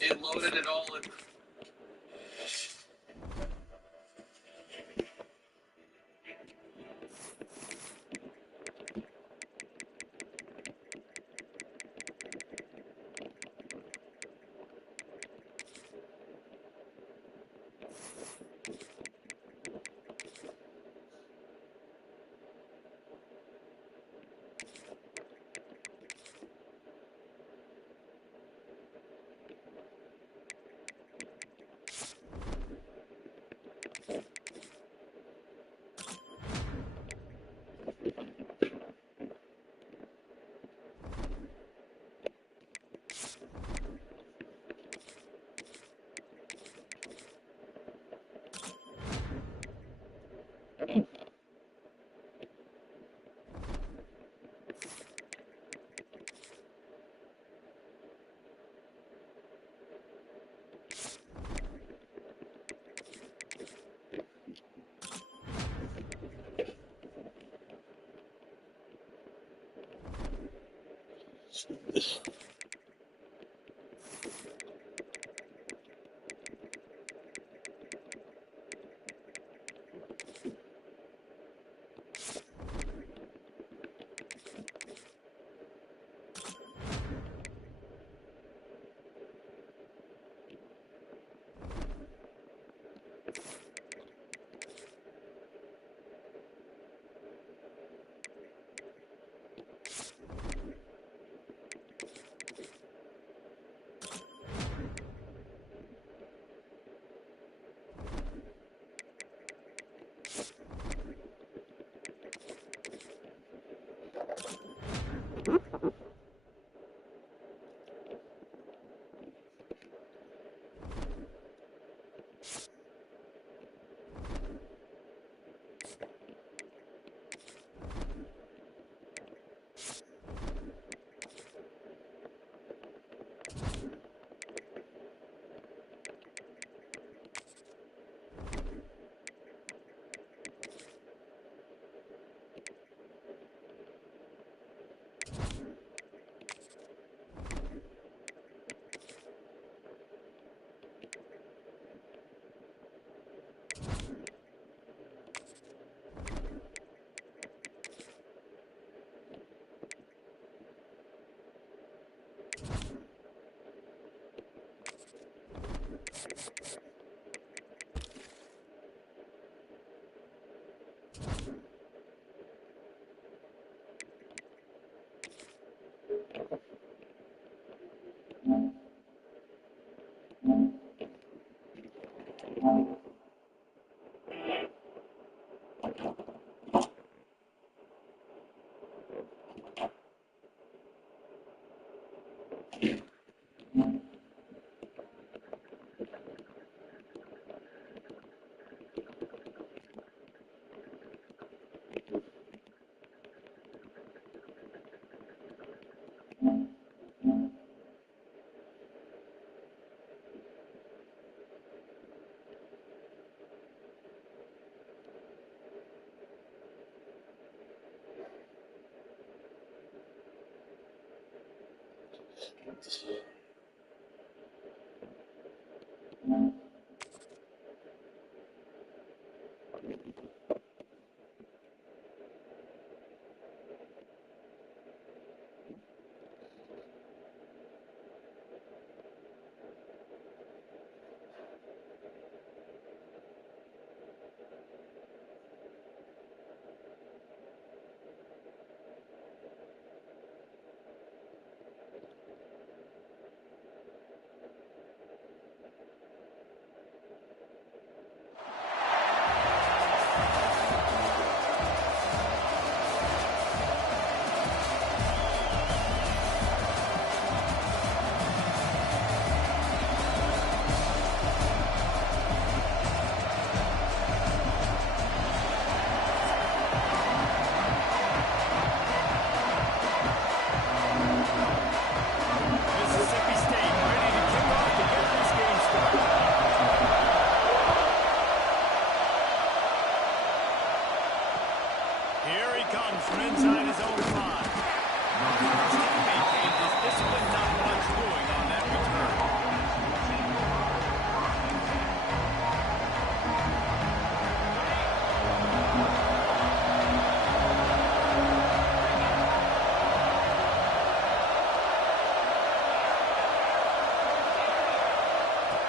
It loaded it all in.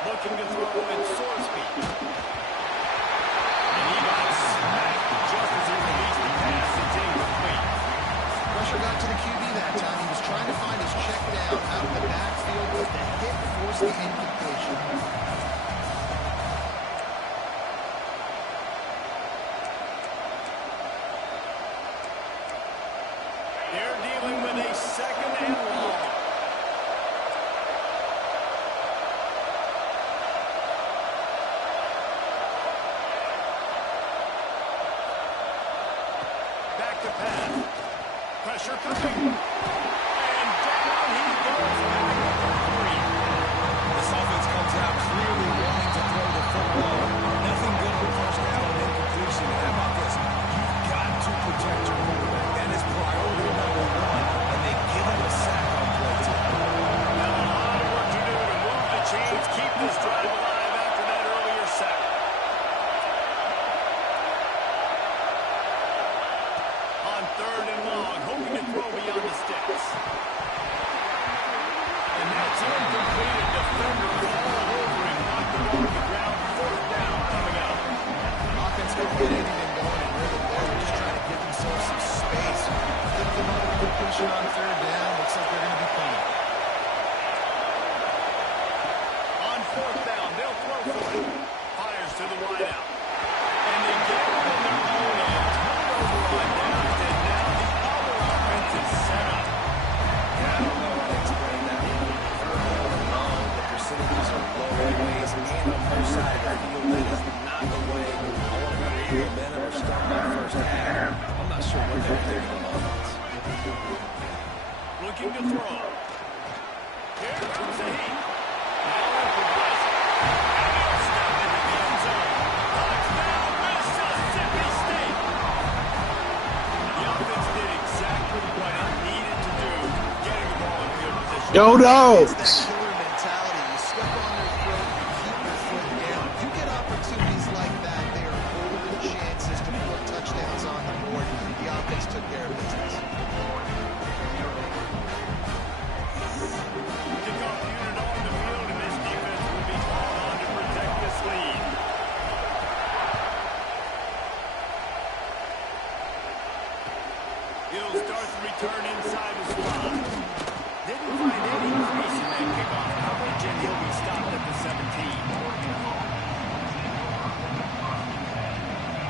looking to throw at source speed. And he got smacked just as he released the pass. It's incomplete. Pressure got to the QB that time. He was trying to find his check down out of the backfield, but the hit forced the incompletion. They're dealing with a second and long. Back to pass. Pressure coming. And down he goes back to 3. This offense comes out clearly wanting to throw the football. Nothing good on first down and incompletion. And how about this? You've got to protect your quarterback. That is priority number 1. And they give him a sack on play 2. Now a lot of work to do to move the chains, keep this drive alive after that earlier sack. On 3rd and long, hoping to throw beyond the sticks. And that's incomplete. A defender all over him, knocked the ball to the ground. 4th down coming up. Offense couldn't get anything going in rhythm there. They're just trying to give themselves some space. Flipped another completion on 3rd down. Looks like they're going to be punting. On 4th down, they'll throw for it. Fires to the wideout. And they get it in their own end. Turnover on downs, and now the other offense is set up. Yeah, I don't know how to explain that. Third down and long, the percentages are low anyways. And on first side of the field, that is not the way I want to create momentum or start my first half. I'm not sure what they're thinking on offense. Looking to throw. Here comes the heat. Now improvising. And he'll step into the end zone. Touchdown, Mississippi State. The offense did exactly what it needed to do, getting the ball in field position. Go Dogs! It's that killer mentality. You step on their throat, you keep your foot down. You get opportunities like that, they are golden chances to put touchdowns on the board. The offense took care of business. Kickoff unit on the field, and this defense will be called on to protect this lead. He'll start the return inside the slot. Didn't find any crease in that kickoff coverage, and he'll be stopped at the 17.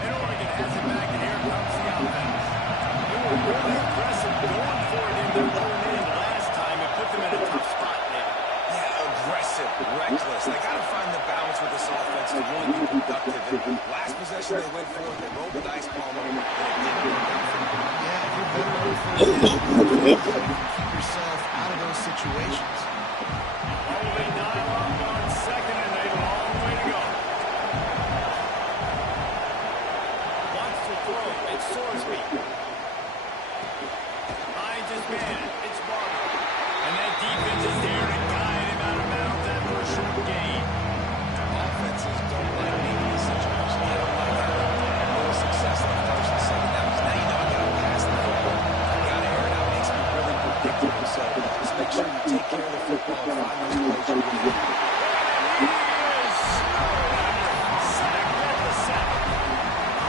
And Oregon has it back, and here comes the offense. They were really aggressive going for it in their own end last time. It put them in a tough spot, David. Yeah, aggressive, reckless. They got to find the balance with this offense to really be productive. And last possession they went for it, they rolled the dice ball on them, and it didn't work out for them. Yeah, if you're better on first down, you can keep yourself out of those situations. Oh, they dial up on 2nd, and a long way to go. Wants to throw. It's Sorsby. Finds his man. It's Barber. And that defense is there to guide him out of bounds after a short gain. Offenses don't like making these situations. They don't like having a little success on first and second downs. Now you know I got to pass the football. I got to air it out. It makes me really predictable. So just make sure you take care of the football and find those plays you need. He is sacked at the 7.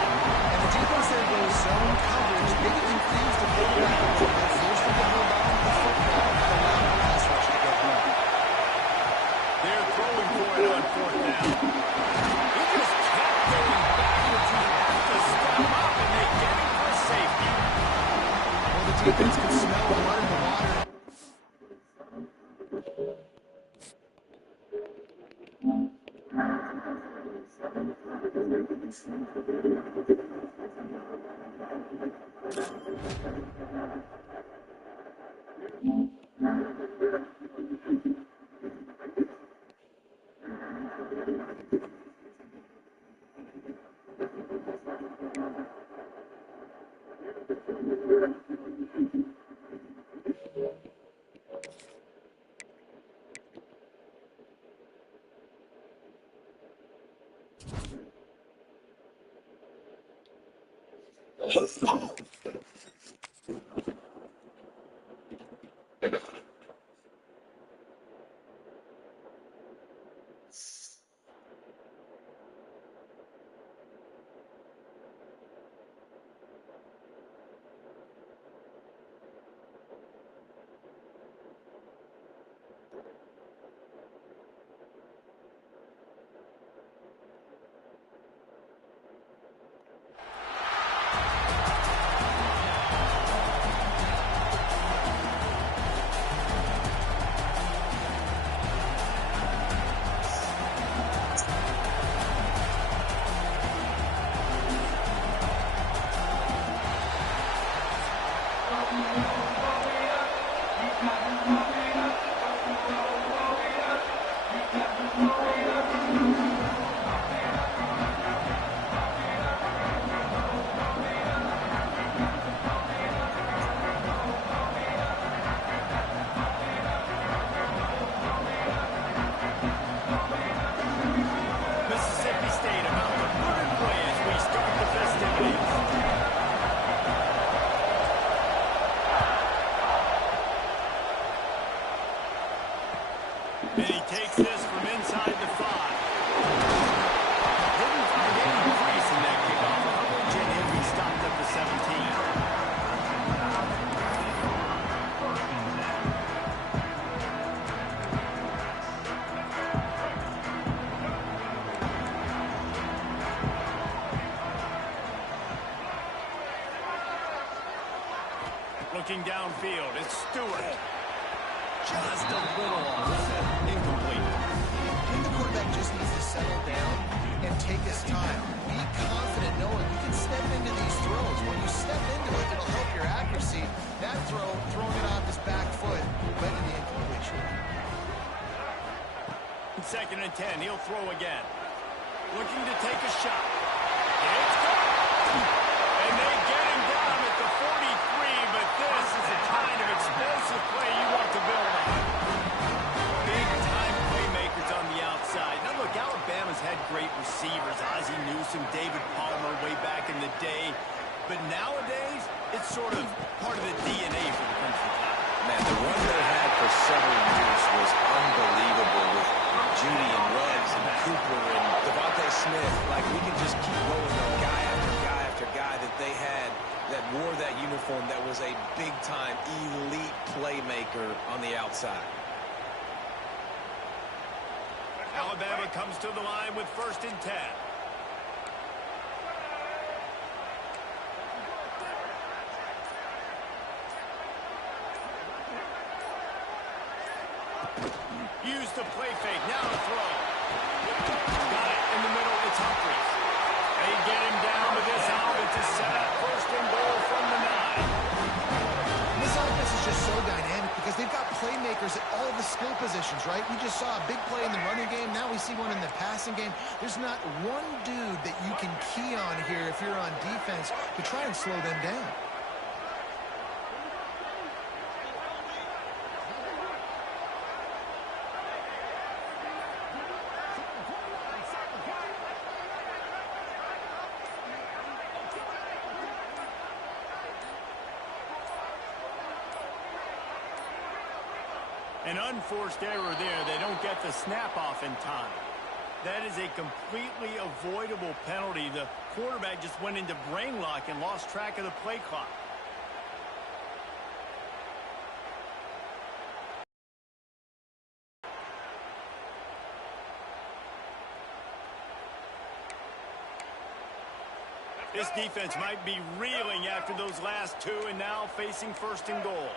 And the defense there goes zone coverage. They get confused and go back a little bit. Forced them to hold on to the football and allow the pass rush to go home. They're throwing for it on 4th down. He just kept going backwards. He had to step up, and they get him for safety. Well, the defense can smell blood in the water. Mississippi State about to put in play as we start the festivities. And he takes this from inside the 5. Didn't find any crease in that kickoff coverage, and he'll be stopped at the 17. Looking downfield, it's Stewart. Just a little offset, incomplete. I think the quarterback just needs to settle down and take his time. Be confident knowing you can step into these throws. When you step into it, it'll help your accuracy. That throw, throwing it off his back foot, led to the incompletion. 2nd and 10, he'll throw again. Looking to take a shot. It's good. And they get him down at the 43, but this is the kind of explosive play you want to build on. Big-time playmakers on the outside. Now, look, Alabama's had great receivers. Ozzie Newsome, David Palmer way back in the day. But nowadays, it's sort of part of the DNA for the Crimson Tide. Man, the run they had for several years was unbelievable with Judy and Ruggs and Cooper and Devontae Smith. Like, we can just keep rolling on guy after guy after guy that they had that wore that uniform that was a big-time elite playmaker on the outside. Alabama comes to the line with 1st and 10. Use the play fake. Now to throw. Got it in the middle. It's Humphries. They get him down to this offense to set up 1st and goal from the 9. This offense is just so dynamic because they've got playmakers at all the skill positions, right? We just saw a big play in the running game. Now we see one in the passing game. There's not one dude that you can key on here if you're on defense to try and slow them down. An unforced error there. They don't get the snap off in time. That is a completely avoidable penalty. The quarterback just went into brain lock and lost track of the play clock. This defense might be reeling after those last 2 and now facing 1st and goal.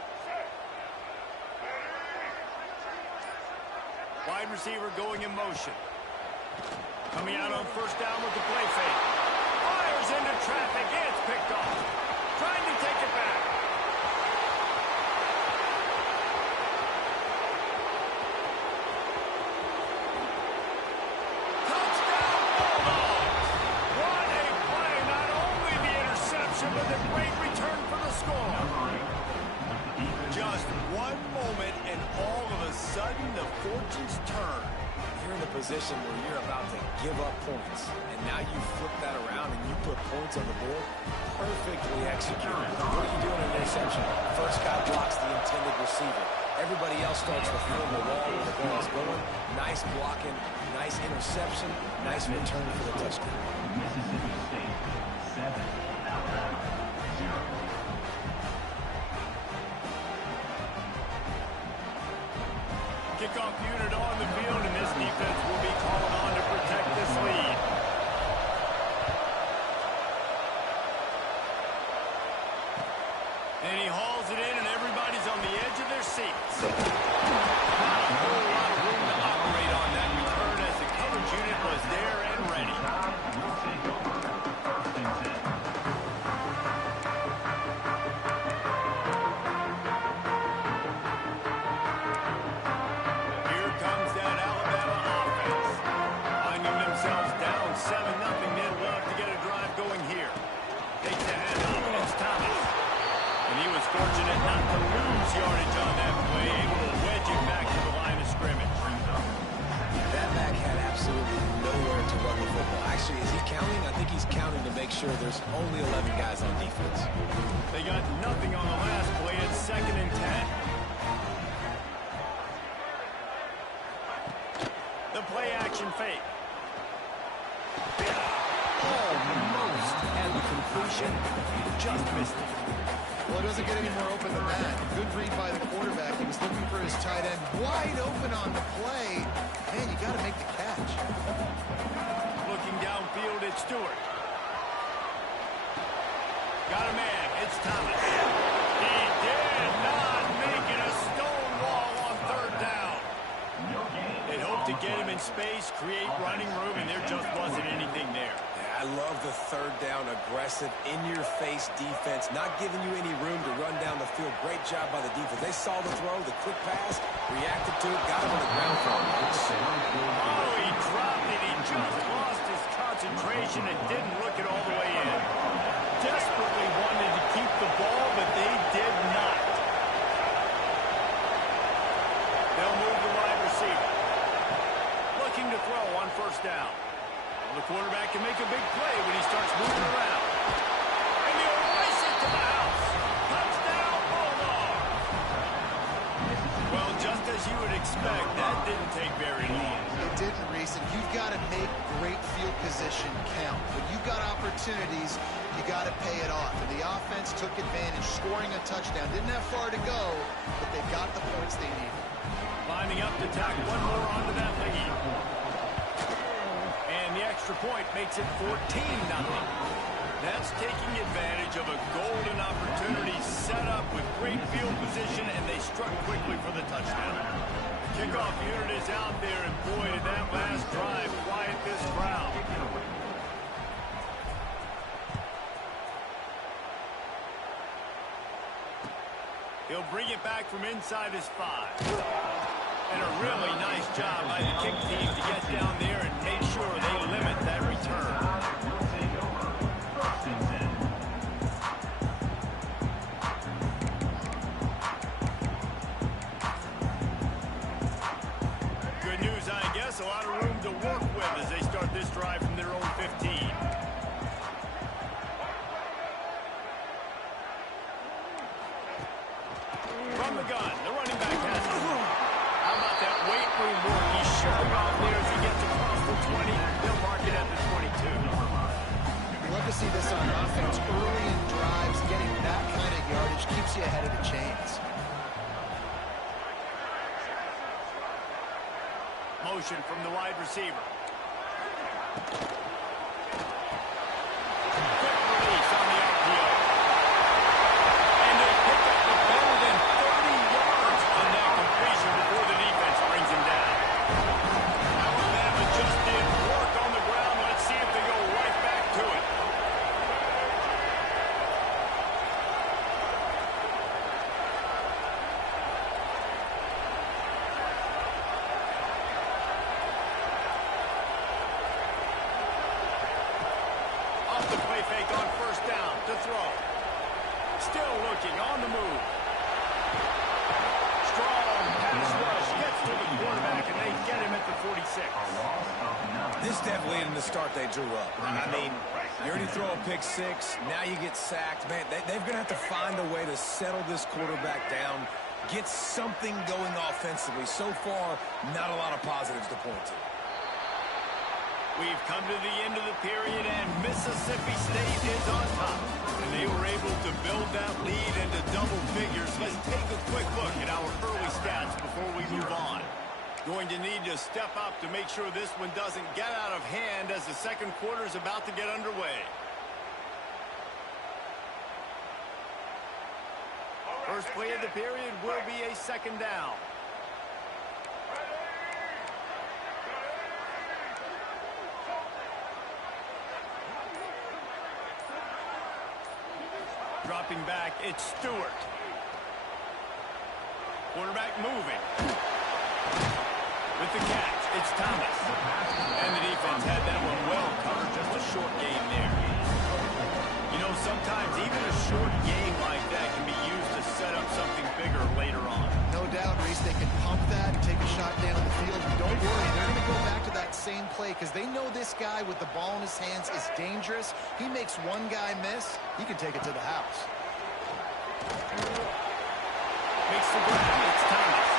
Wide receiver going in motion. Coming out on 1st down with the play fake. Fires into traffic. It's picked off. Trying to take it back. Touchdown Bulldogs. What a play. Not only the interception, but the great return for the score. Just one moment, and all of a sudden, the fortunes turn. You're in a position where you're about to give up points, and now you flip that around and you put points on the board. Perfectly executed. What do you do in an interception? First guy blocks the intended receiver. Everybody else starts to form the wall where the ball is going. Nice blocking, nice interception, nice return for the touchdown. Mississippi State 7, Alabama 0. Kickoff unit on the field, and this defense will be called on to protect this lead. And he hauls it in, and everybody's on the edge of their seats. Not a whole lot of room to operate on that return as the coverage unit was there and ready. Will take over 1st and 10. yardage on that play, able to wedge it back to the line of scrimmage. That back had absolutely nowhere to run the football. Actually, is he counting? I think he's counting to make sure there's only 11 guys on defense. They got nothing on the last play. It's 2nd and 10. The play action fake. Almost had the completion. Just missed it. Well, it doesn't get any more open than that. Good read by the quarterback. He was looking for his tight end wide open on the play. Man, you got to make the catch. Looking downfield at Stewart. Got a man. It's Thomas. He did not make it a stone wall on 3rd down. They hoped to get him in space, create running room, and there just wasn't anything there. I love the 3rd down, aggressive, in-your-face defense, not giving you any room to run down the field. Great job by the defense. They saw the throw, the quick pass, reacted to it, got him on the ground for him. Oh, he dropped it. He just lost his concentration and didn't look it all the way in. Desperately wanted to keep the ball, but they did not. They'll move the wide receiver. Looking to throw on 1st down. The quarterback can make a big play when he starts moving around. And he'll race it to the house. Touchdown, Bulldog. Well, just as you would expect, that didn't take very long. It didn't, Reese, and you've got to make great field position count. When you've got opportunities, you got to pay it off. And the offense took advantage, scoring a touchdown. Didn't have far to go, but they got the points they needed. Lining up to tack one more onto that lead. And the extra point makes it 14-0. That's taking advantage of a golden opportunity set up with great field position, and they struck quickly for the touchdown. Kickoff unit is out there, and boy, did that last drive quiet this crowd. He'll bring it back from inside his 5. And a really nice job by the kick team to get down there and make sure they limit that return. Good news, I guess. A lot of room to work with as they start this drive from their own 15. From the gun, the running back has it. How about that weight room work? He's showing off there as he gets across the 20. They'll mark it at the 22. Love to see this on offense. Early in drives, getting that kind of yardage keeps you ahead of the chains. Motion from the wide receiver. Quick release on the RPO. And they pick up the better than 30 yards on that completion before the defense brings him down. Alabama just did work on the ground. Let's see if they go right back to it. Off the play fake on 1st down to throw. Still looking on the move. Strong pass rush gets to the quarterback, and they get him at the 46. This definitely isn't the start they drew up. I mean, you already throw a pick 6, now you get sacked. Man, they're going to have to find a way to settle this quarterback down, get something going offensively. So far, not a lot of positives to point to. We've come to the end of the period, and Mississippi State is on top. And they were able to build that lead into double figures. Let's take a quick look at our early stats before we move on. Going to need to step up to make sure this one doesn't get out of hand as the 2nd quarter is about to get underway. First play of the period will be a 2nd down. Dropping back, it's Stewart. Quarterback moving. With the catch, it's Thomas. And the defense had that one well covered, just a short game there. You know, sometimes even a short game like that can be used to set up something bigger later on. No doubt, Reese, they can pump that and take a shot down the field. Don't worry, they're going to go back to that same play because they know this guy with the ball in his hands is dangerous. He makes one guy miss, he can take it to the house. Makes the grab. It's Thomas.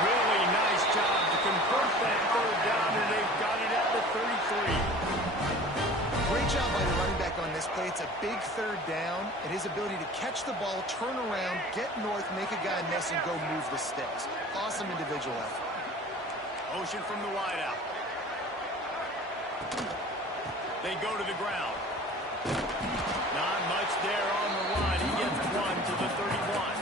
Really nice job to convert that third down, and they've got it at the 33. Great job by the running back on this play. It's a big third down, and his ability to catch the ball, turn around, get north, make a guy miss, and go move the sticks. Awesome individual effort. Motion from the wideout. They go to the ground. Not much there on the line. He gets one to the 31.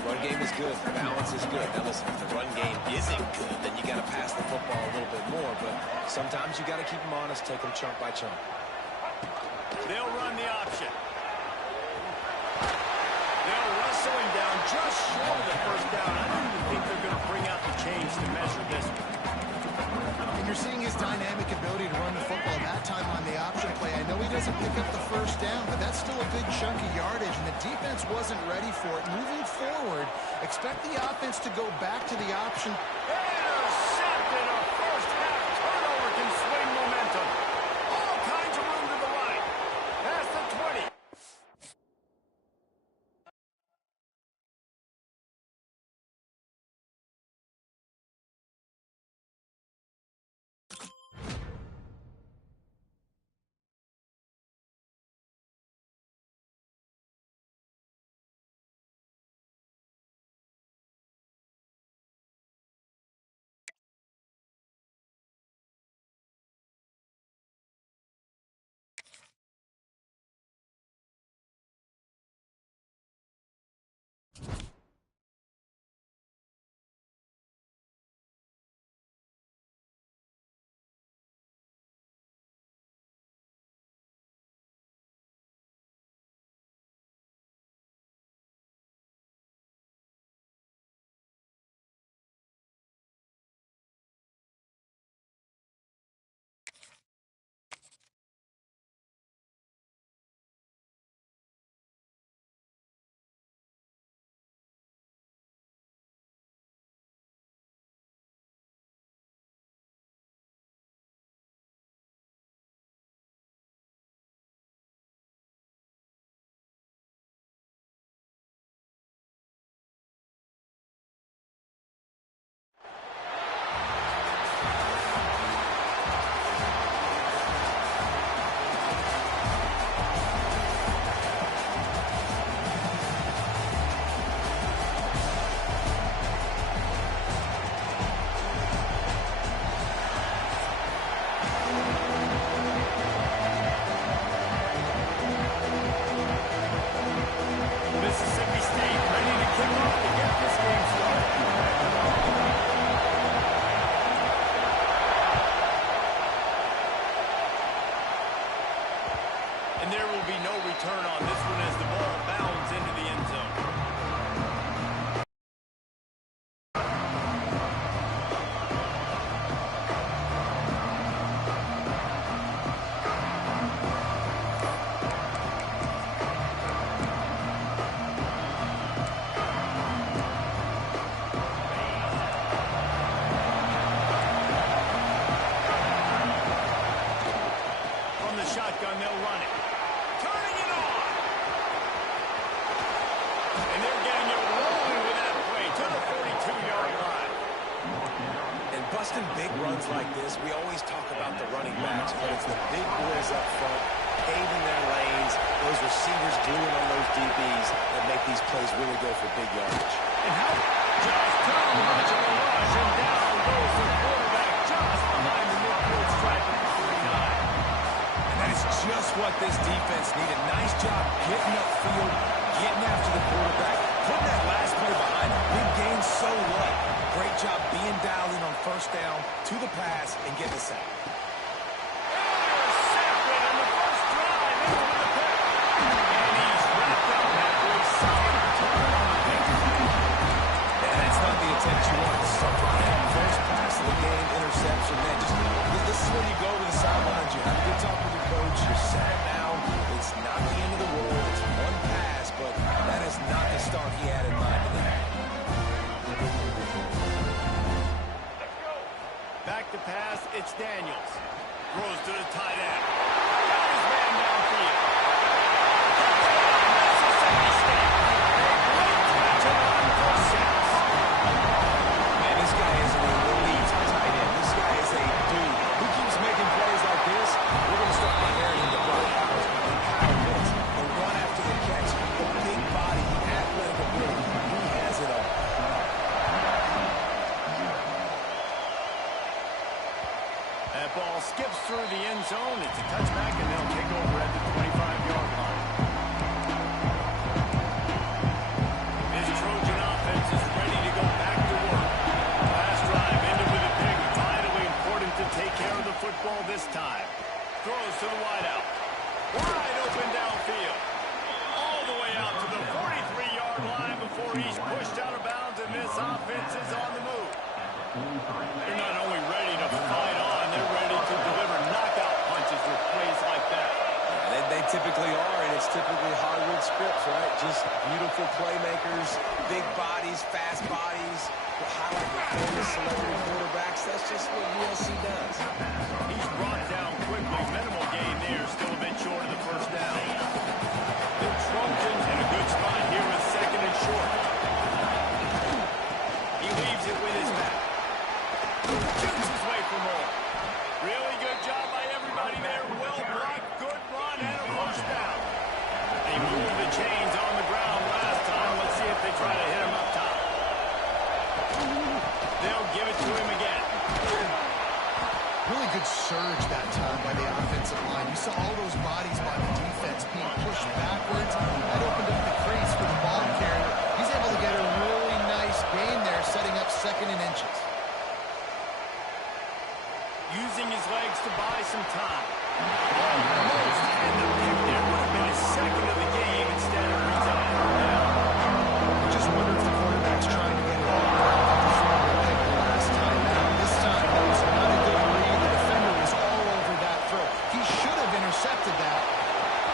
Run game is good. Balance is good. Now listen, if the run game isn't good, then you got to pass the football a little bit more. But sometimes you got to keep them honest, take them chunk by chunk. They'll run the option. They'll wrestle him down just short of the first down. I don't even think they're going to bring out the chains to measure this one. And you're seeing his dynamic ability to run the football that time on the option play. I know he doesn't pick up the first down, but that's still a good chunk of yardage, and the defense wasn't ready for it. Moving forward, expect the offense to go back to the option. Intercepted. A first-half turnover can swing momentum. All kinds of room to the right. Past the 20. Mississippi State ready to kick off to get this game started. And there will be no return on this one as the ball bounds into the end zone. From the shotgun, they'll run it. Turning it on. And they're getting it rolling with that play to the 42-yard line. And busting big runs like this, we always talk about the running backs, but it's the big boys up front, paving their lanes, those receivers gluing on those DBs that make these plays really go for big yardage. And how just too much of a rush, and down goes the quarterback just behind the midfield stripe at the 49. And that is just what this defense needed. Nice job getting upfield, getting after the quarterback, putting that last play behind him. Big gain, so what? Great job being dialed in on first down, to the pass, and getting the sack. Intercepted on the first drive into the pick. And he's wrapped up halfway. Solid return on the pick. And that's not the attempt you want. Something that first pass of the game, interception. Man, this is when you go to the sidelines. You have a good talk with your coach. You're sat down. It's not the end of the world. It's one pass, but that is Back to pass, it's Daniels. Throws to the tight end. Got his man downfield. Mississippi State. A great catch and run for 6. Man, this guy is an elite tight end. This guy is a dude. Who keeps making plays like this? We're going to start inheriting the Brock Bowers and Kyle Pitts. The run after the catch, the big body, the athletic ability. He has it all. That ball skips through the end zone. It's a touchback, and they'll take over at the 25-yard line. This Trojan offense is ready to go back to work. Last drive ended with a pick. Vitally important to take care of the football this time. Throws to the wideout. Wide open downfield. All the way out to the 43-yard line before he's pushed out of bounds, and this offense is on the move. They're not only ready to fight on, they're ready to deliver knockout punches with plays like that. They typically are, and it's typally Hollywood scripts, right? Just beautiful playmakers, big bodies, fast bodies, highlight the famous celebrity quarterbacks. That's just what USC does. He's brought down quickly. Minimal gain there, still a bit short of the first down. The Trojans in a good spot here with second and short. He leaves it with his back. Shoots his way for more. Really good job by everybody there. Well blocked, good run, and a first down. They moved the chains on the ground last time. Let's see if they try to hit him up top. They'll give it to him again. Really good surge that time by the offensive line. You saw all those bodies by the defense being pushed backwards. That opened up the crease for the ball carrier. He's able to get a really nice gain there, setting up second and inches. Using his legs to buy some time. Almost had the pick there. Would have been his second of the game instead of resigning. I just wonder if the quarterback's trying to get it all around before the pick the last time out. This time, that was not a good read. The defender was all over that throw. He should have intercepted that.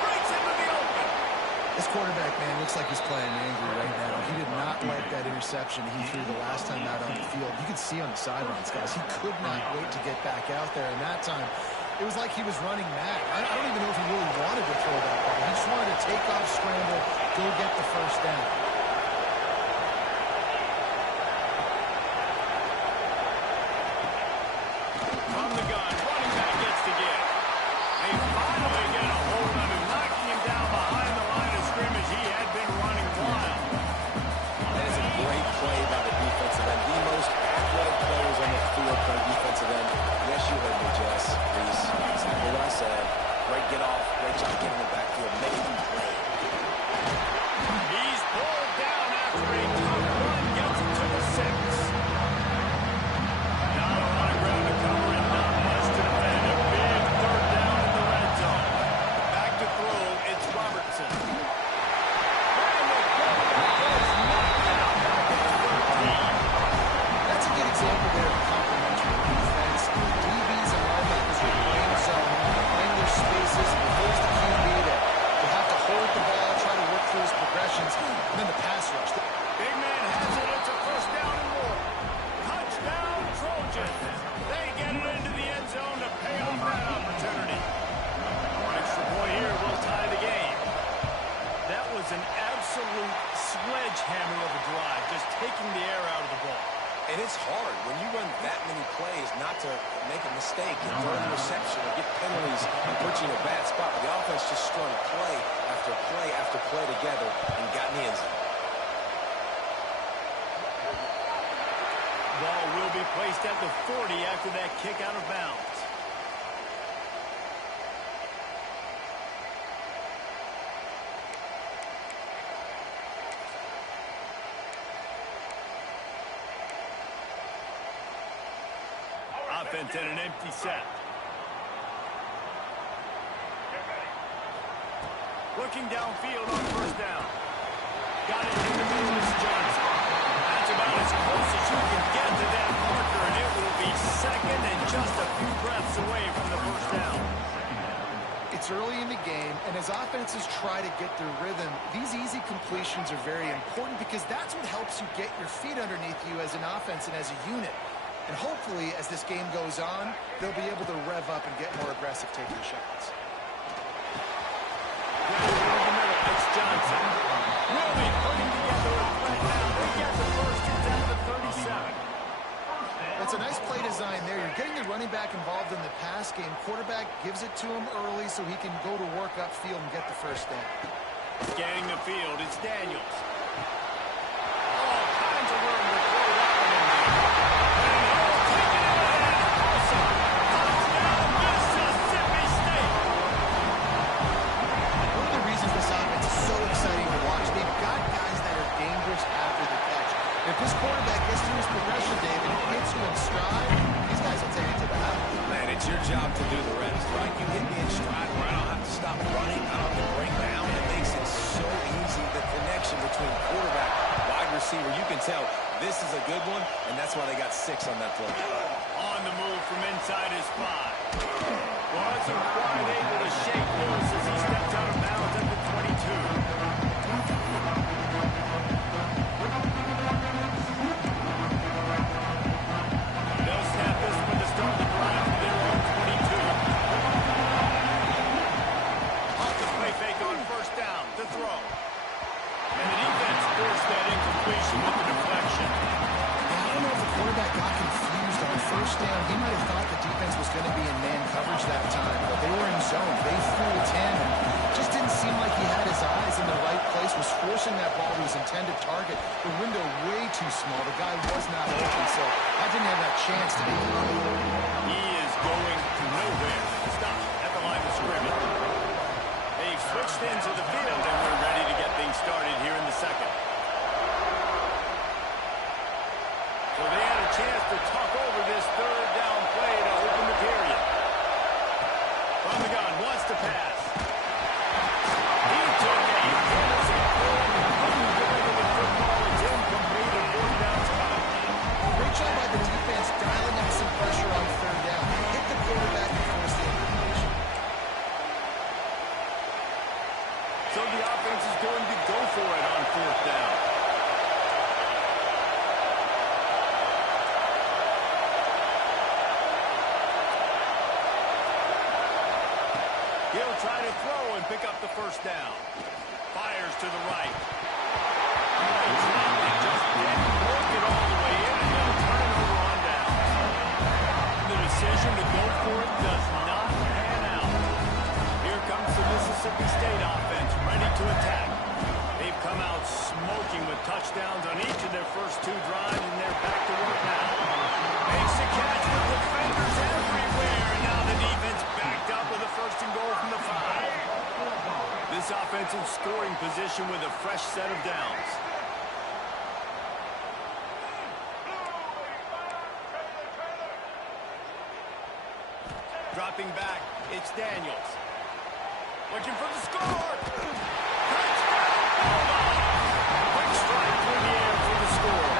Breaks into the open. This quarterback, man, looks like he's playing angry right now. He did not like that interception he threw the last time out on the field. You could see on the sidelines, guys. He could not wait to get back out there. And that time, it was like he was running mad. I don't even know if he really wanted to throw that ball. He just wanted to take off, scramble, go get the first down. From the gun, running back gets to give. They finally get a hold of him, knocking him down behind the line of scrimmage. He had been running wild. That is a great play by the defensive end. The most athletic players on the field play defensive end. Yes, you heard me, Jess. Reese. Exactly what I said. Great get off. Great job getting the backfield, making him play. He's pulled down after a tough run, gets him to the 6. Not a lot of ground to cover and not much to defend. A big third down in the red zone. Back to throw, it's Robertson. And the quarterback is knocked out back at the 13. That's a good example there of complementary defense. DBs and linebackers are playing zone, playing their spaces, and force the QB to have to hold the ball, try to work through his progressions, and then the pass rush. Big man has it. It's a first down and more. Touchdown, Trojans. They get it into the end zone to pay off that opportunity. Extra point here will tie the game. That was an absolute sledgehammer of a drive, just taking the air out of the ball. And it's hard when you run that many plays not to make a mistake and throw an interception or get penalties and put you in a bad spot. But the offense just strung play after play after play together and got in the end zone. Ball will be placed at the 40 after that kick out of bounds. Offense in an empty set. Looking downfield on first down. Got it in the middle of Johnson. That's about as close as you can get to that marker, and it will be second and just a few breaths away from the first down. It's early in the game, and as offenses try to get their rhythm, these easy completions are very important because that's what helps you get your feet underneath you as an offense and as a unit. And hopefully, as this game goes on, they'll be able to rev up and get more aggressive taking shots. It's Johnson. Really putting together a threat now. They get the first. It's at the 37. It's a nice play design there. You're getting the running back involved in the pass game. Quarterback gives it to him early so he can go to work upfield and get the first down. Scanning the field, it's Daniels. All kinds of room to throw that one in there. And he'll take it in. Awesome. Touchdown, Mississippi State. One of the reasons this offense is so exciting to watch, they've got guys that are dangerous after the catch. If this quarterback gets to his progression, David, and hits you in stride, these guys will take it to the house. Man, it's your job to do the rest, right? You hit me in stride where I don't have to stop running. I don't have to break down. It makes it so easy. The connection between quarterback, wide receiver, you can tell this is a good one, and that's why they got 6 on that play. On the move from inside his 5. Wasn't quite able to shake loose as he stepped out of bounds at the 22. They'll snap this one to start the drive from their own 22. Off the play fake on first down to throw. And the defense forced that incompletion with the deflection. I don't know if the quarterback got confused on first down. He might have thought the defense was going to be in man coverage that time, but they were in zone. They fooled him, and just didn't seem like he had his eyes in the right place, was forcing that ball to his intended target. The window way too small. The guy was not open, so I didn't have that chance to make it. He is going nowhere. Stop at the line of scrimmage. They've switched into the field, and we're ready to get things started here in the second. So they had a chance to talk over this third down play to open the period. From the gun, wants to pass. He took a hit as he pulled and couldn't deliver the football. It's incomplete, and 4 downs coming. Great job by the defense dialing up some pressure on third down. Hit the quarterback and force the incompletion. So the offense is going to go for it on 4th down. He'll try to throw and pick up the first down. Fires to the right. He dropped it, just didn't work it all the way in, and he'll turn it over on down. The decision to go for it does not pan out. Here comes the Mississippi State offense, ready to attack. They've come out smoking with touchdowns on each of their first 2 drives, and they're back to work now. Makes the catch with defenders everywhere, and now the defense backed up with a first and goal from the 5. This offensive scoring position with a fresh set of downs. Dropping back, it's Daniels. Looking for the score! Touchdown, Bulldogs! Quick strike through the air for the score.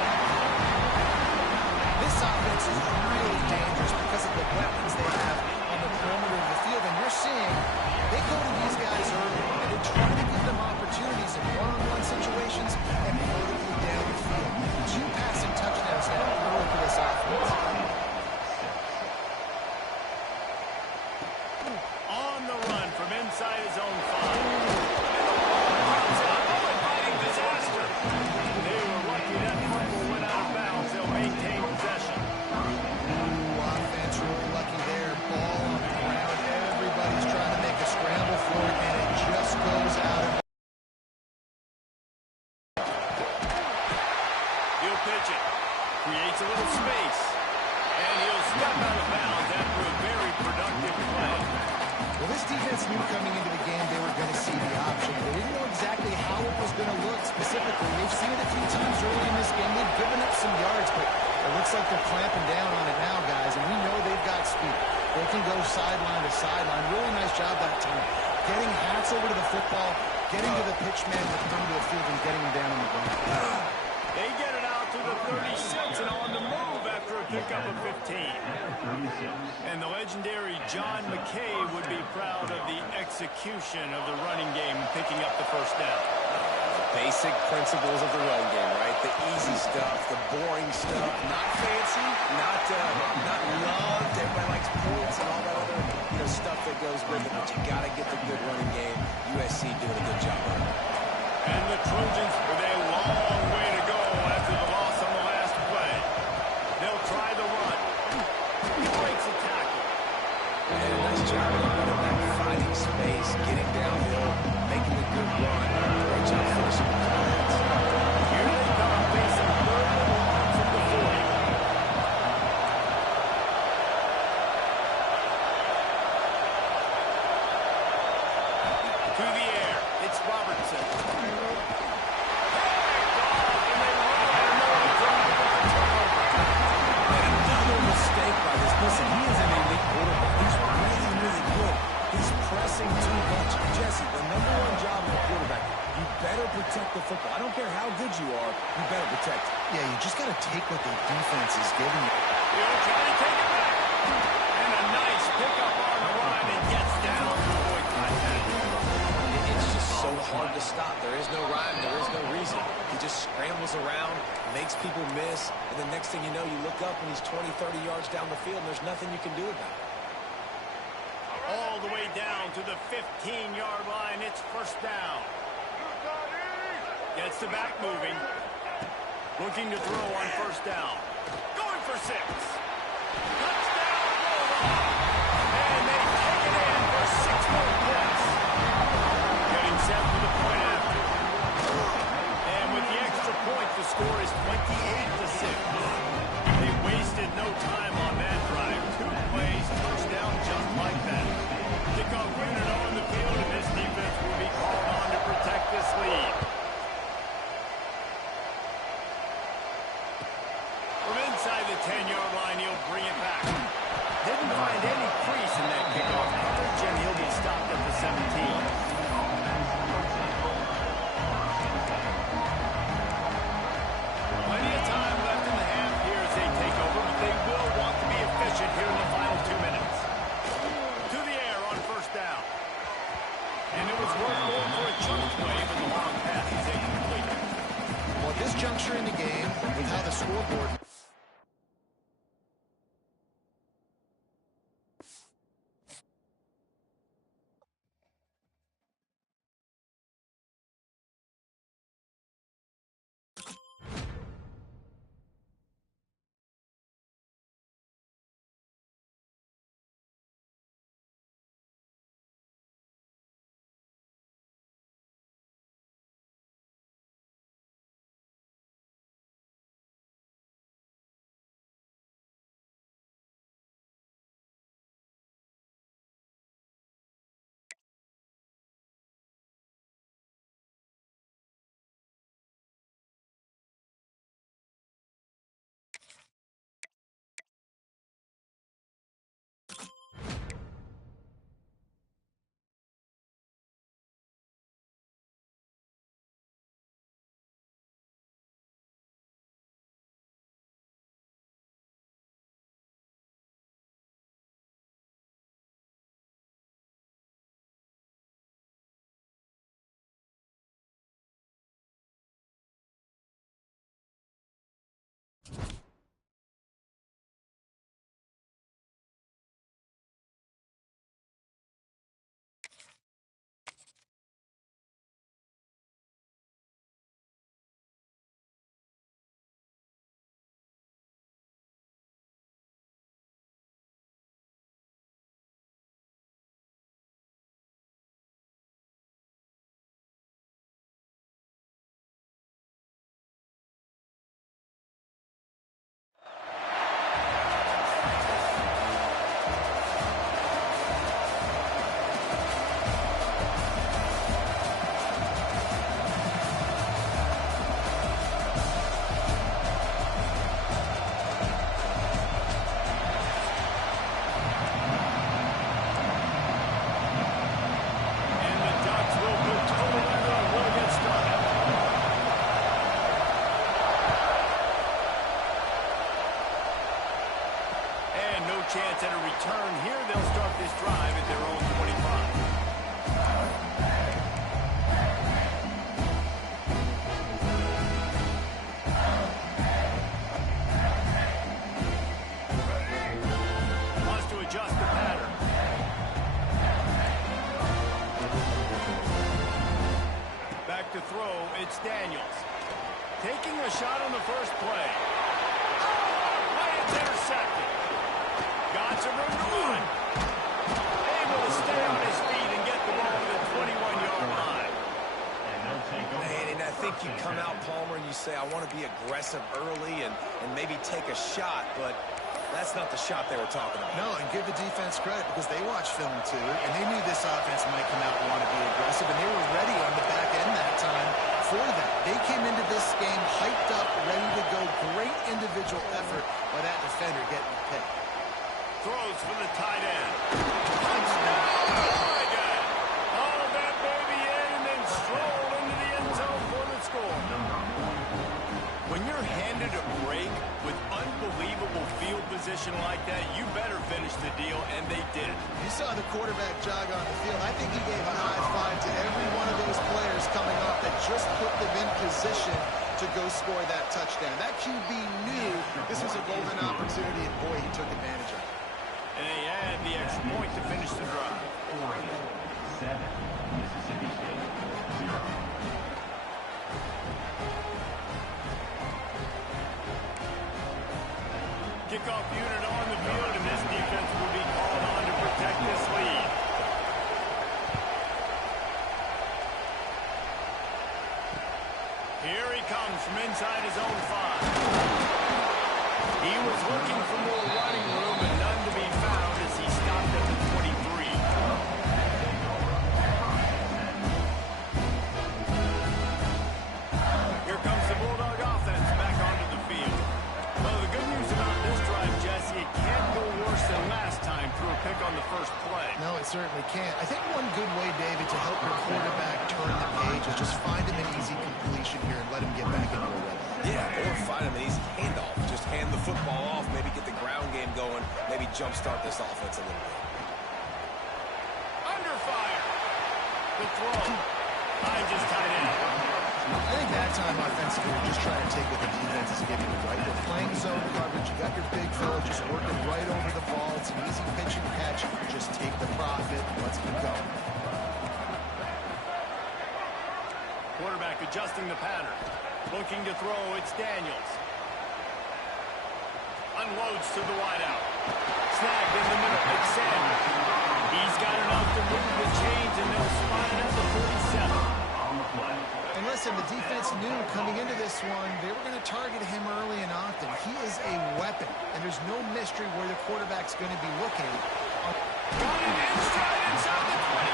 This offense is really dangerous because of the weapons they have on the perimeter of the field. And you're seeing they go to these guys early, and they try to give them opportunities in one-on-one situations and vertically down the field. 2 passing touchdowns now early for this offense. On the run from inside his own 5. Comes out, inviting disaster. They were lucky that fumble went out of bounds. They'll maintain possession. Offense really lucky there. Ball on the ground. Everybody's trying to make a scramble for it, and it just goes out of. He'll pitch it. Creates a little space. And he'll step out of bounds after a very productive play. Well, this defense knew coming into the game they were going to see the option. They didn't know exactly how it was going to look specifically. They've seen it a few times early in this game. They've given up some yards, but it looks like they're clamping down on it now, guys, and we know they've got speed. They can go sideline to sideline. Really nice job that time. Getting Hats over to the football, getting to the pitch man with him to the field, and getting him down on the ground. They get it out to the 36 and on the move after a pickup of 15. And the legendary John McKay would be proud of the execution of the running game, picking up the first down. Basic principles of the run game, right the easy stuff, the boring stuff, not fancy, not loved. Everybody likes points and all that other stuff that goes with it, but you got to get the good running game. USC doing a good job of it. And the Trojans with a long way to go after the loss on the last play. They'll try the run. Breaks a tackle. And nice job of running back, finding space, getting downhill, making a good run. Great job finishing with hands. Here they come, facing third and long from the 40. To the air, it's Robertson. And another mistake by this. Listen, he is an elite quarterback. He's really, really good. He's pressing too much. Jesse, the number one job of a quarterback, you better protect the football. I don't care how good you are, you better protect it. Yeah, you just got to take what the defense is giving you. He'll try to take it back. And a nice pickup on the run and gets down to avoid contact. It's just so hard to stop. There is no rhyme. There is no reason. He just scrambles around, makes people miss, and the next thing you know, you look up and he's 20, 30 yards down the field, and there's nothing you can do about it. All the way down to the 15-yard line. It's first down. Gets the back moving. Looking to throw on first down. Going for 6. Touchdown, Bulldogs. And they kick it in for 6 more points. Getting set for the point after. And with the extra point, the score is 28-6. They wasted no time on that drive. 2 plays, touchdown just like that. Kickoff unit on the field, and this defense will be called on to protect this lead. From inside the 10-yard line, he'll bring it back. Didn't find any crease in that kickoff coverage, and he'll be stopped at the 17. Plenty of time left in the half here as they take over, but they will want to be efficient here in the final 2 minutes. To the air on first down. And it was worth going for a chunk play, but the long pass is incomplete. Well, at this juncture in the game, with how the scoreboard... chance at a return here. They'll start this drive at their own 25. to throw, it's Daniels. Taking a shot on the first play. Oh, play is intercepted. Got some room to run. Able to stay on his feet and get the ball to the 21-yard line. Man, and I think you come out, Palmer, and you say, I want to be aggressive early and maybe take a shot, but that's not the shot they were talking about. No, and give the defense credit because they watched film too, and they knew this offense might come out and want to be aggressive, and they were ready on the back end that time for that. They came into this game hyped up, ready to go. Great individual effort by that defender getting the pick. Throws for the tight end. Touchdown, Oregon! All that baby in and then stroll into the end zone for the score. When you're handed a break with unbelievable field position like that, you better finish the deal, and they did. You saw the quarterback jog on the field. I think he gave a high five to every one of those players coming off that just put them in position to go score that touchdown. That QB knew this was a golden opportunity, and boy, he took advantage of it. And they had the extra point to finish the drive. 7, Mississippi State, 0. Kickoff unit on the field, and this defense will be called on to protect this lead. Here he comes from inside his own 5. He was looking for more running room, and none to be found as he stopped at the 23. Here comes the Bulldog offense back onto the field. Well, the good news about this drive, Jesse, it can't go worse than last time through a pick on the first play. No, it certainly can't. I think one good way, David, to help your quarterback turn the page is just find him an easy completion here and let him get back into a rhythm. Yeah, or find him an easy handoff. Just hand the football off, maybe get the ground game going, maybe jumpstart this offense a little bit. Under fire. The throw. Finds his tight end. I think that time offensively, we're just trying to take what the defense is giving you, right? We're playing zone coverage. You got your big fella just working right over the ball. It's an easy pitch and catch. Just take the profit. Let's keep going. Quarterback adjusting the pattern. Looking to throw, it's Daniels. Unloads to the wideout. Snagged in the middle, it's Sanders. He's got enough to move the chains, and they'll spot it at the 47. And listen, the defense knew coming into this one, they were going to target him early and often. He is a weapon, and there's no mystery where the quarterback's going to be looking. Got it in stride inside the 20.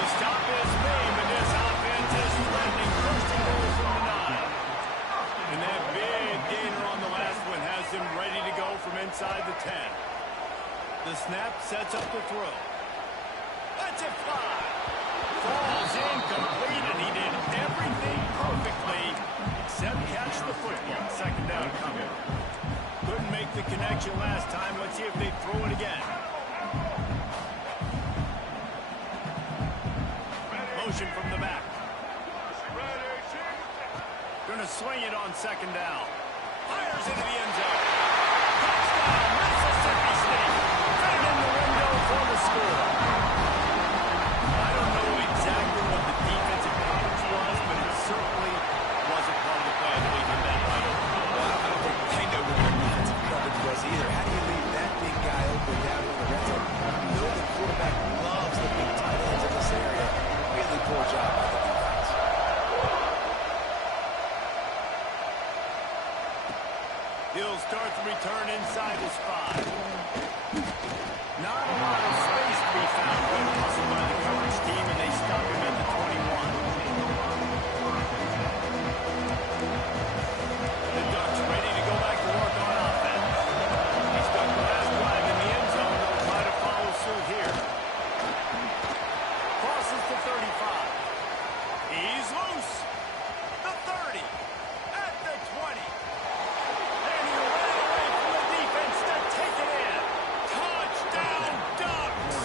The stop is made, but this offense is threatening first and goal from the 9. And that big gainer on the last one has him ready to go from inside the 10. The snap sets up the throw. Let's it fly. Falls incomplete, and he did everything perfectly except catch the football. Second down coming. Couldn't make the connection last time. Let's see if they throw it again. Motion from the back. Gonna swing it on second down. Fires into the end zone. Touchdown, Mississippi State. Right in the window for the score. I don't know exactly what the defensive coverage was, but it certainly wasn't part of the play to leave him that wide open. Well, I don't think they know what their defensive coverage was either. How do you leave that big guy open down in the red zone? You know the quarterback loves the big tight ends in this area. Really poor job by the defense. He'll start the return inside his 5. Not a lot of space to be found when hustled by the coverage team, and they stop him at the 21. The Ducks ready to go back to work on offense. He stuck the last drive in the end zone. They'll try to follow suit here. Crosses the 35. He's loose. The 30. At the 20. And he ran away from the defense to take it in. Touchdown, Ducks!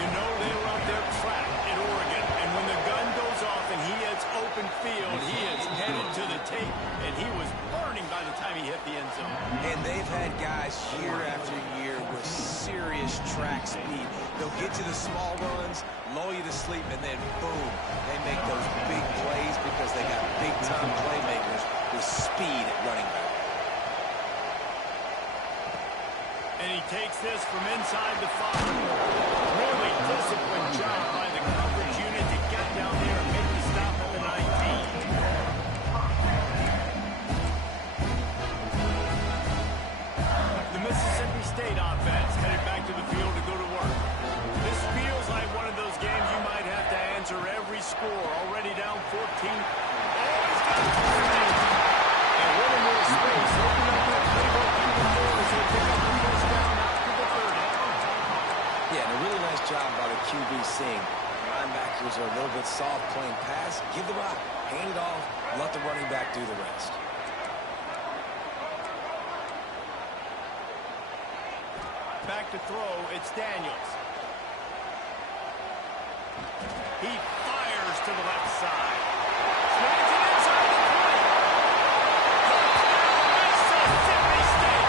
You know they love their track at Oregon, and when the gun goes off and he hits open field, he is headed to the tape, and he was burning by the time he hit the end zone. And they've had guys year after year with serious track speed They'll get you the small runs, lull you to sleep, and then boom, they make those big plays because they got big-time playmakers with speed at running back. And he takes this from inside the 5. Really disciplined job by the coverage unit to get down there and make the stop at the 19. The Mississippi State offense headed back to the field to go to work. This feels like one of those games you might have to answer every score. Already down 14. Oh, he's got it. And one more space. Open up that playbook even more as they pick up the first down after the 30. Yeah, and a really nice job by the QB seeing. Linebackers are a little bit soft playing pass. Give the rock, hand it off, let the running back do the rest. Back to throw, it's Daniels. He fires to the left side. Snags it inside the 20. Touchdown, Mississippi State.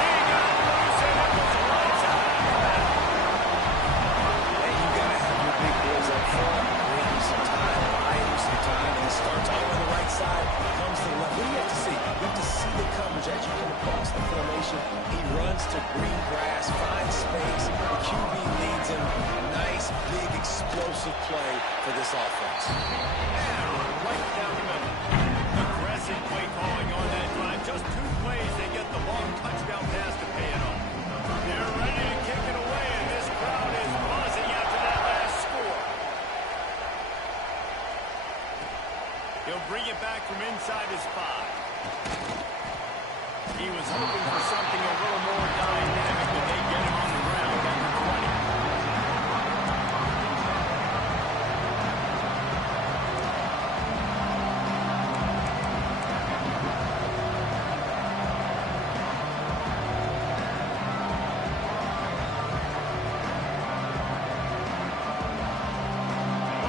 He got loose and it was lights out after that. Hey, you got to have your big boys up front. Bring him some time, buy him some time, and starts over the right side, comes to the left. What do you have to see? You have to see the coverage as you come across the formation. He runs to green grass, finds space. The QB leads him. Nice, big, explosive play for this offense. And right down the middle. Aggressive play calling on that drive. Just 2 plays, they get the long touchdown pass to pay it off. They're ready to kick it away, and this crowd is buzzing after that last score. He'll bring it back from inside his 5. He was hoping for something a little more dynamic, but they get him on the ground at the 20.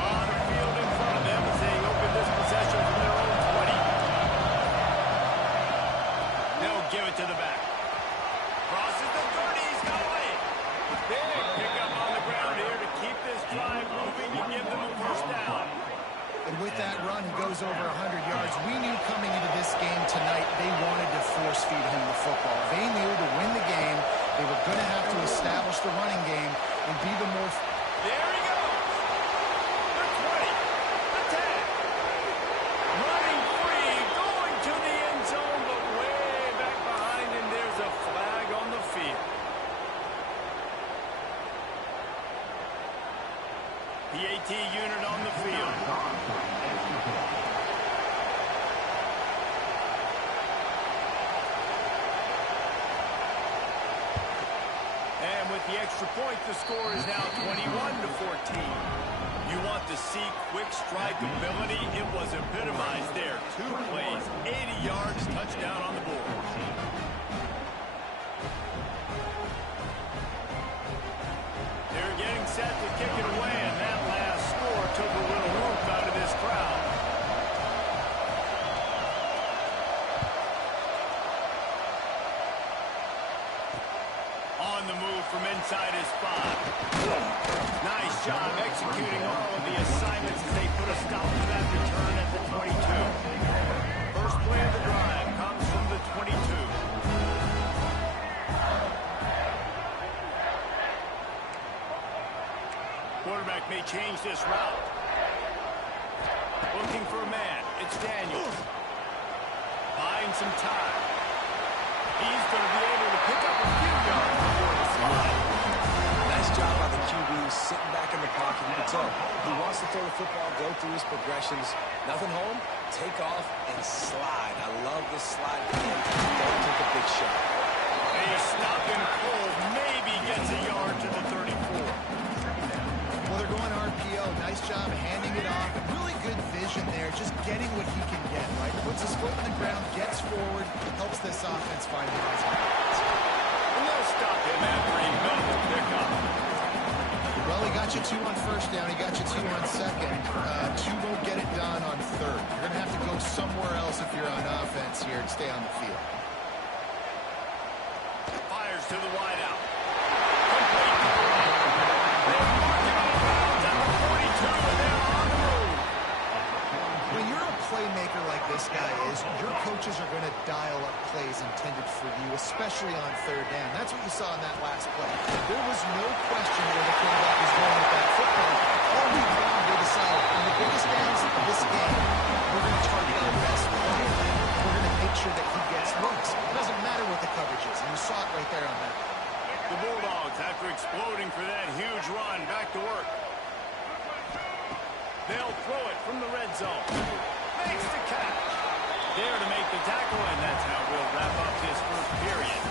On the field in front of them as they open this possession from their own 20. They'll give it to the back. Crosses the 30. He's got away. Big pickup on the ground here to keep this drive moving and give them a first down. And with that run, he goes over 100 yards. We knew coming into this game tonight they wanted to force feed him the football. They knew to win the game, they were going to have to establish the running game and be the more... There he goes. The 20. The 10. Running free, going to the end zone, but way back behind him, there's a flag on the field. PAT unit on the field. And with the extra point, the score is now 21-14. You want to see quick strike ability? It was epitomized there. 2 plays, 80 yards, touchdown on the board. They're getting set to kick it away, and that last score took a little roof out of this crowd. On the move from inside his 5. Nice job executing all of the assignments as they put a stop to that return at the 22. First play of the drive comes from the 22. Quarterback may change this route. Looking for a man. It's Daniels. Buying some time. He's going to be able to pick up a few yards before the slide. Nice job by the QB sitting back in the pocket. You can tell he wants to throw the football, go through his progressions. Nothing home, take off, and slide. I love the slide. Don't take a big shot. A stop and cold maybe gets a yard to the 34. Well, they're going RPO. Nice job handing it off. Really good vision there, just getting what he can get, right? Puts his foot in the ground, gets forward, helps this offense find positive. And they'll stop him after a minimal pickup. Well, he got you 2 on first down. He got you 2 on second. 2 won't get it done on third. You're going to have to go somewhere else if you're on offense here and stay on the field. Fires to the wideout. especially on third down. That's what you saw in that last play. There was no question where the quarterback was going with that football. All week long, they decided on the biggest downs of this game, we're going to target our best player. We're going to make sure that he gets looks. It doesn't matter what the coverage is, and you saw it right there on that. The Bulldogs, after exploding for that huge run, back to work. They'll throw it from the red zone. Makes the catch. There to make the tackle, and that's how we'll wrap up this first period.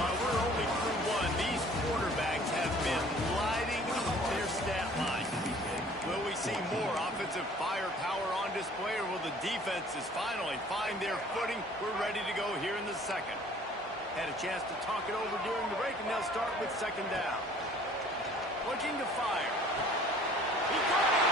While we're only through one, these quarterbacks have been lighting up their stat line. Will we see more offensive firepower on display, or will the defenses finally find their footing? We're ready to go here in the second. Had a chance to talk it over during the break, and they'll start with second down. Looking to fire. He got it!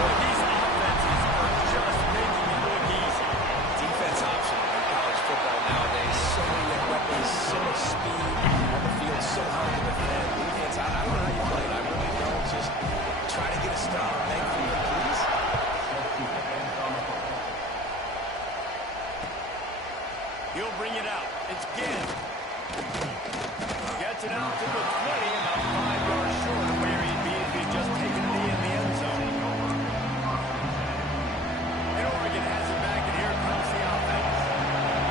Well, these offenses are just making it look easy. Defense option in college football nowadays. So many weapons, so much speed on the field, so hard to defend. Defense, I don't know how you play it. I really don't. Just try to get a stop. Thank you, please. He'll bring it out. It's Ginn. Gets it out to the 20, about 5 yards short of where he'd be if he'd just taken it in the end zone. And Oregon has it back, and here comes the offense.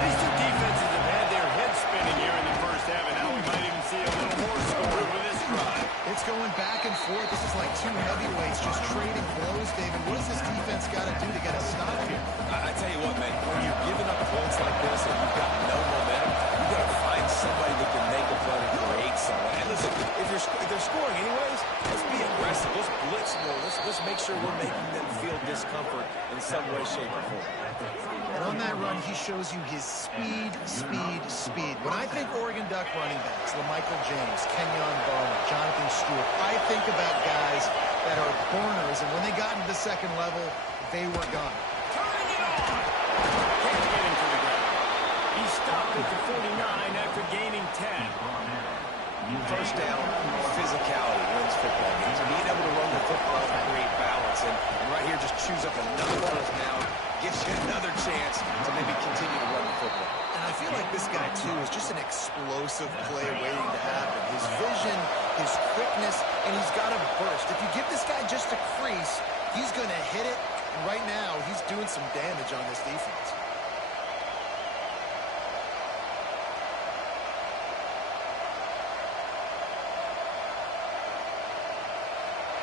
These two defenses have had their heads spinning here in the first half, and now we might even see a little more score with this drive. It's going back and forth. This is like two heavyweights just trading blows, David. What does this defense got to do to get a stop here? I tell you what, man, when you're giving up points like this and you've got no momentum, you've got to find somebody that can make a play and create someone. And listen, if they're scoring anyways, let's be aggressive. Let's blitz more. Let's make sure we're making them feel discomfort in some way, shape, or form. And on that run, he shows you his speed. When I think Oregon Duck running backs, LaMichael James, Kenyon Barner, Jonathan Stewart, I think about guys that are burners, and when they got into the second level, they were gone. Turning it on! Can't get him to the ground. He stopped at the 49 after gaining 10. First down, physicality wins football games. Being able to run the football and create balance. And right here, just choose up another first down, gives you another chance to maybe continue to run the football. And I feel like this guy, too, is just an explosive play waiting to happen. His vision, his quickness, and he's got a burst. If you give this guy just a crease, he's going to hit it. And right now, he's doing some damage on this defense.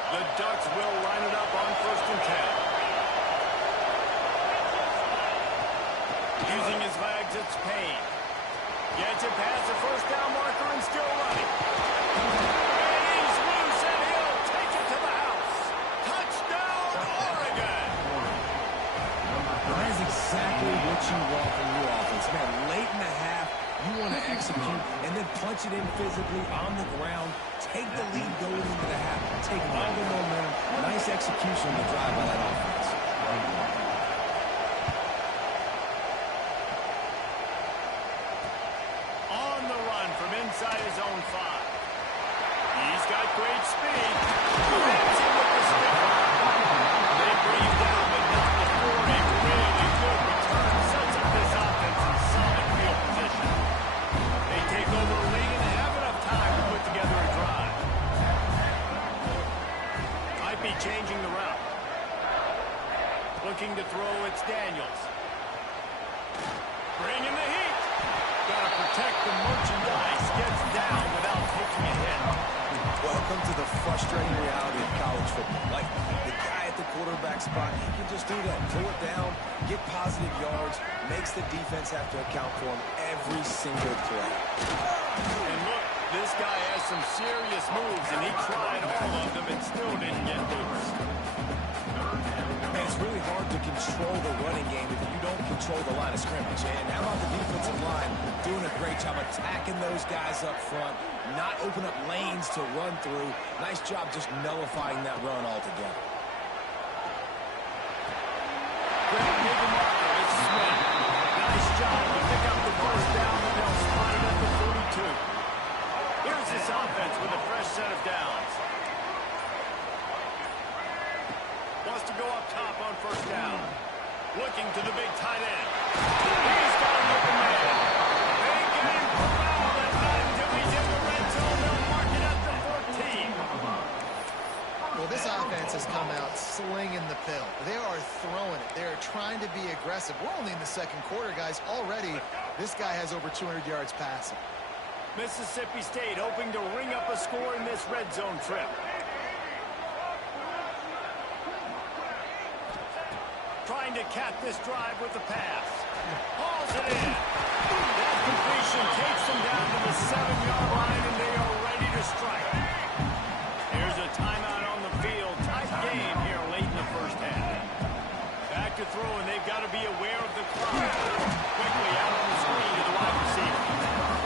The Ducks will line it up on 1st and 10. Using his legs, it's Payne. Gets it past the first down marker and still running. And he's loose, and he'll take it to the house. Touchdown, Oregon! That is exactly what you want from your offense. Man, late in the half, you want to execute and then punch it in physically on the ground. Take the lead going into the half. Take all the momentum. Nice execution on the drive by that offense. On the run from inside his own 5. He's got great speed. Hits him with the stick. They bring him down, but not before a really good return. Sets up this offense in solid field position. They take over a lead and have enough time to put together a drive. Might be changing the route. Looking to throw, it's Daniels. Bringing the heat. Got to protect the merchandise. Gets down without taking a hit. Welcome to the frustrating reality of college football. Like, the guy at the quarterback spot, he can just do that. Pull it down, get positive yards, makes the defense have to account for him every single play. And look, this guy has some serious moves, and he tried all of them and still didn't get loose. And it's really hard to control the running game if you don't control the line of scrimmage. And how about the defensive line doing a great job attacking those guys up front, not open up lanes to run through. Nice job just nullifying that run altogether. Great big marker, it's Smith. Nice job to pick up the first down, and they'll spot it at the 42. Here's this offense with a fresh set of downs. Wants to go up top on 1st down. second quarter, guys. Already, this guy has over 200 yards passing. Mississippi State hoping to ring up a score in this red zone trip. Trying to cap this drive with the pass. Hauls it in. That completion takes them down to the 7-yard line, and they are ready to strike. Here's a timeout on the field. Tight game here late in the first half. Back to throw, and they've got to be aware of the clock. Quickly out of the screen to the wide receiver.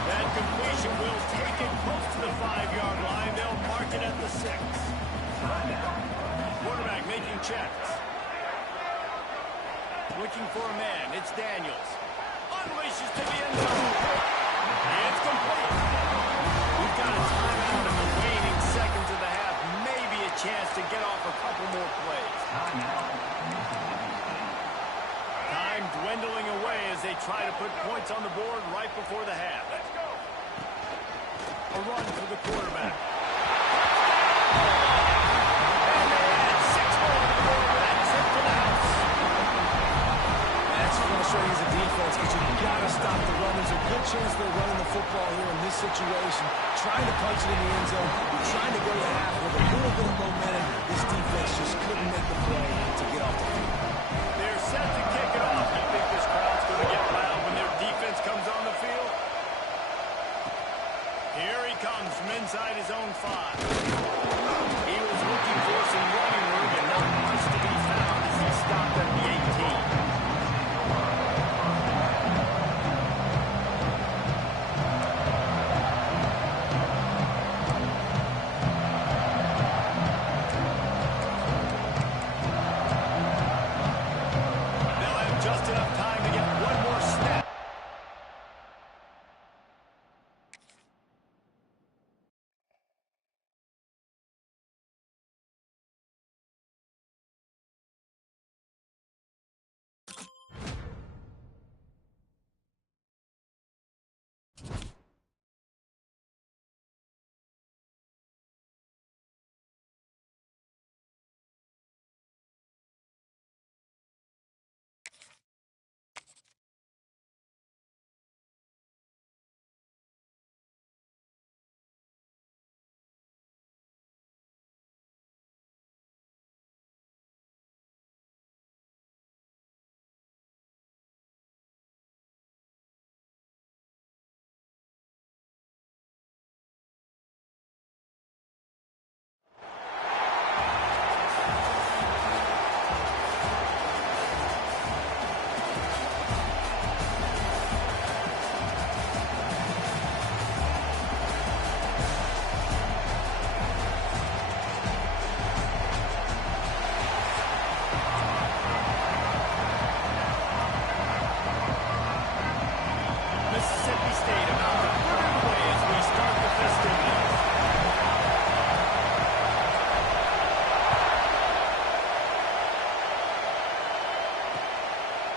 That completion will take it close to the 5-yard line. They'll mark it at the 6. Quarterback making checks. Looking for a man. It's Daniels. Unleashes to the end zone. It's complete. We've got a timeout in the waning seconds of the half. Maybe a chance to get off a couple more plays. Time dwindling away as they try to put points on the board right before the half. Let's go. A run for the quarterback. And they add 6 more to the board with that trip to the house. That's frustrating as a defense because you've got to stop the run. There's a good chance they're running the football here in this situation. Trying to punch it in the end zone. Trying to go to half with a little bit of momentum. This defense just couldn't make the play to get off the field. They're set to kick it off. You think this crowd's going to get loud when their defense comes on the field? Here he comes from inside his own 5. He was looking for some running room, and not much to be found as he stopped at the 18. Just enough time to get one more snap. Mississippi State about to put it away as we start the festivities.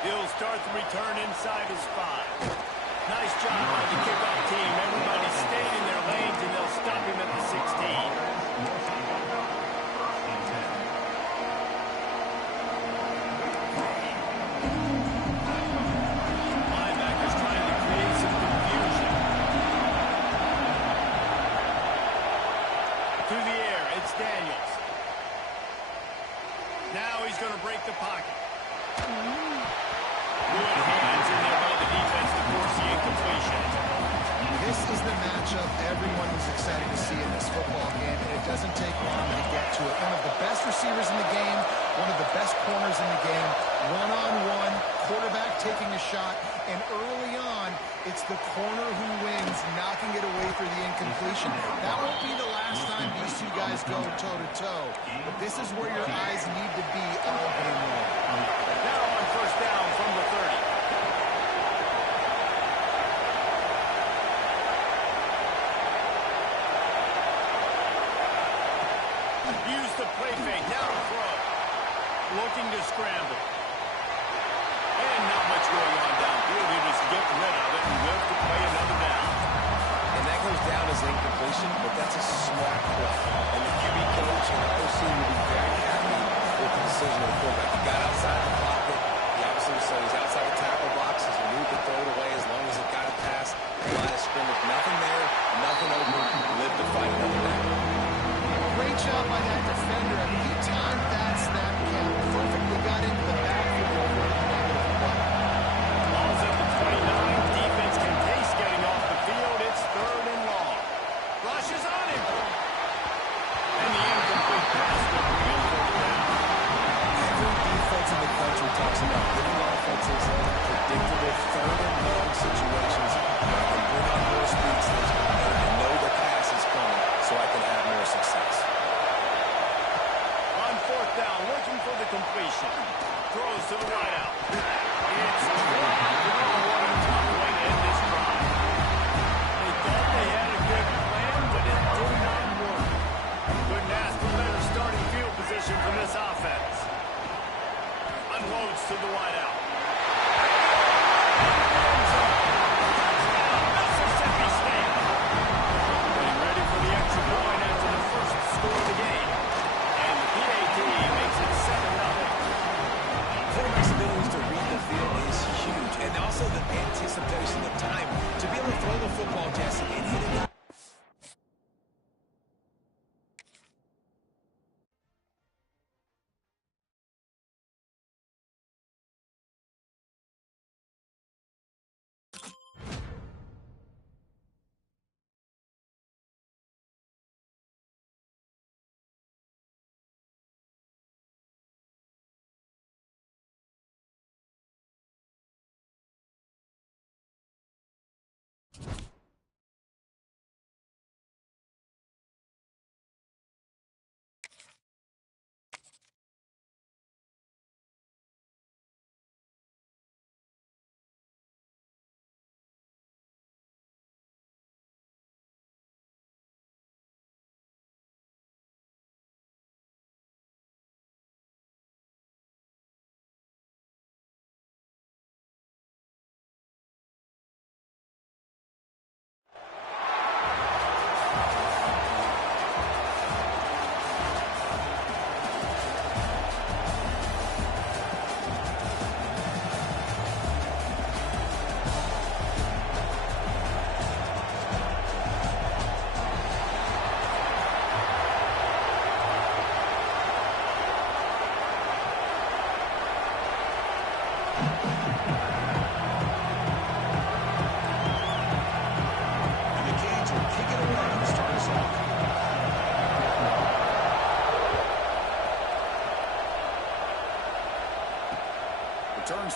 He'll start the return inside his 5. Nice job by the kickoff team. Everybody stayed in their lanes, and they'll stop him at the 16. Daniels. Now he's going to break the pocket. Good hands in there by the defense to force the incompletion. This is the matchup everyone was excited to see in this football game, and it doesn't take long to get to it. One of the best receivers in the game, one of the best corners in the game, one-on-one, quarterback taking a shot, and early on, it's the corner who wins, knocking it away for the incompletion. That won't be the last time these two guys go toe-to-toe, but this is where your eyes need to be all game long. Now on first down from the 30. Use the play fake, now to throw. Looking to scramble. And not much going on downfield. He just get rid of it and live to play another down. And that goes down as incompletion, but that's a smart play. And the QB coach and the OC will be very happy with the decision of the quarterback. He got outside the pocket. He obviously was he's outside the tackle box.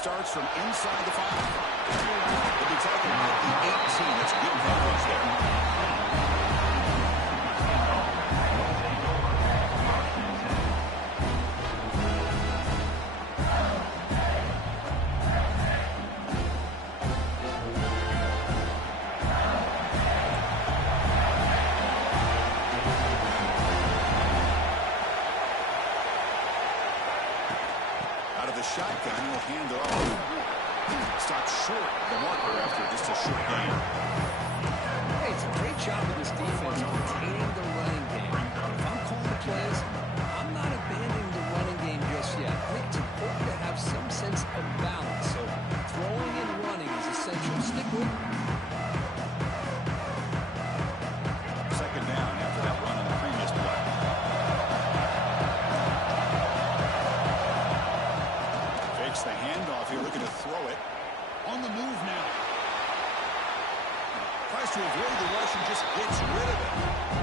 starts from inside the 5. He'll be taken at the 18. That's good coverage there. Shotgun, he'll hand it off. Stopped short the marker after just a short gain. Hey, it's a great job of this defense containing the running game. If I'm calling the plays, I'm not abandoning the running game just yet. I think it's important to have some sense of balance. So throwing and running is essential. Stick with it. Second down after that run on the previous play. The handoff here, looking to throw it. On the move now. Tries to avoid the rush and just gets rid of it.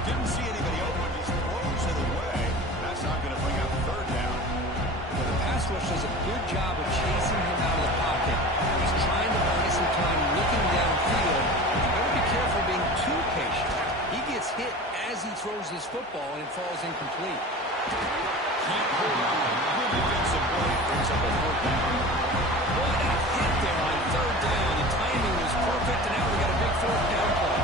Didn't see anybody open, just throws it away. That's not going to bring up third down. Well, the pass rush does a good job of chasing him out of the pocket. He's trying to buy some time looking downfield. You better be careful being too patient. He gets hit as he throws this football, and it falls incomplete. Can't hold on. Good defensive play. Brings up a fourth down. What a hit there on third down. The timing was perfect, and now we got a big fourth down play.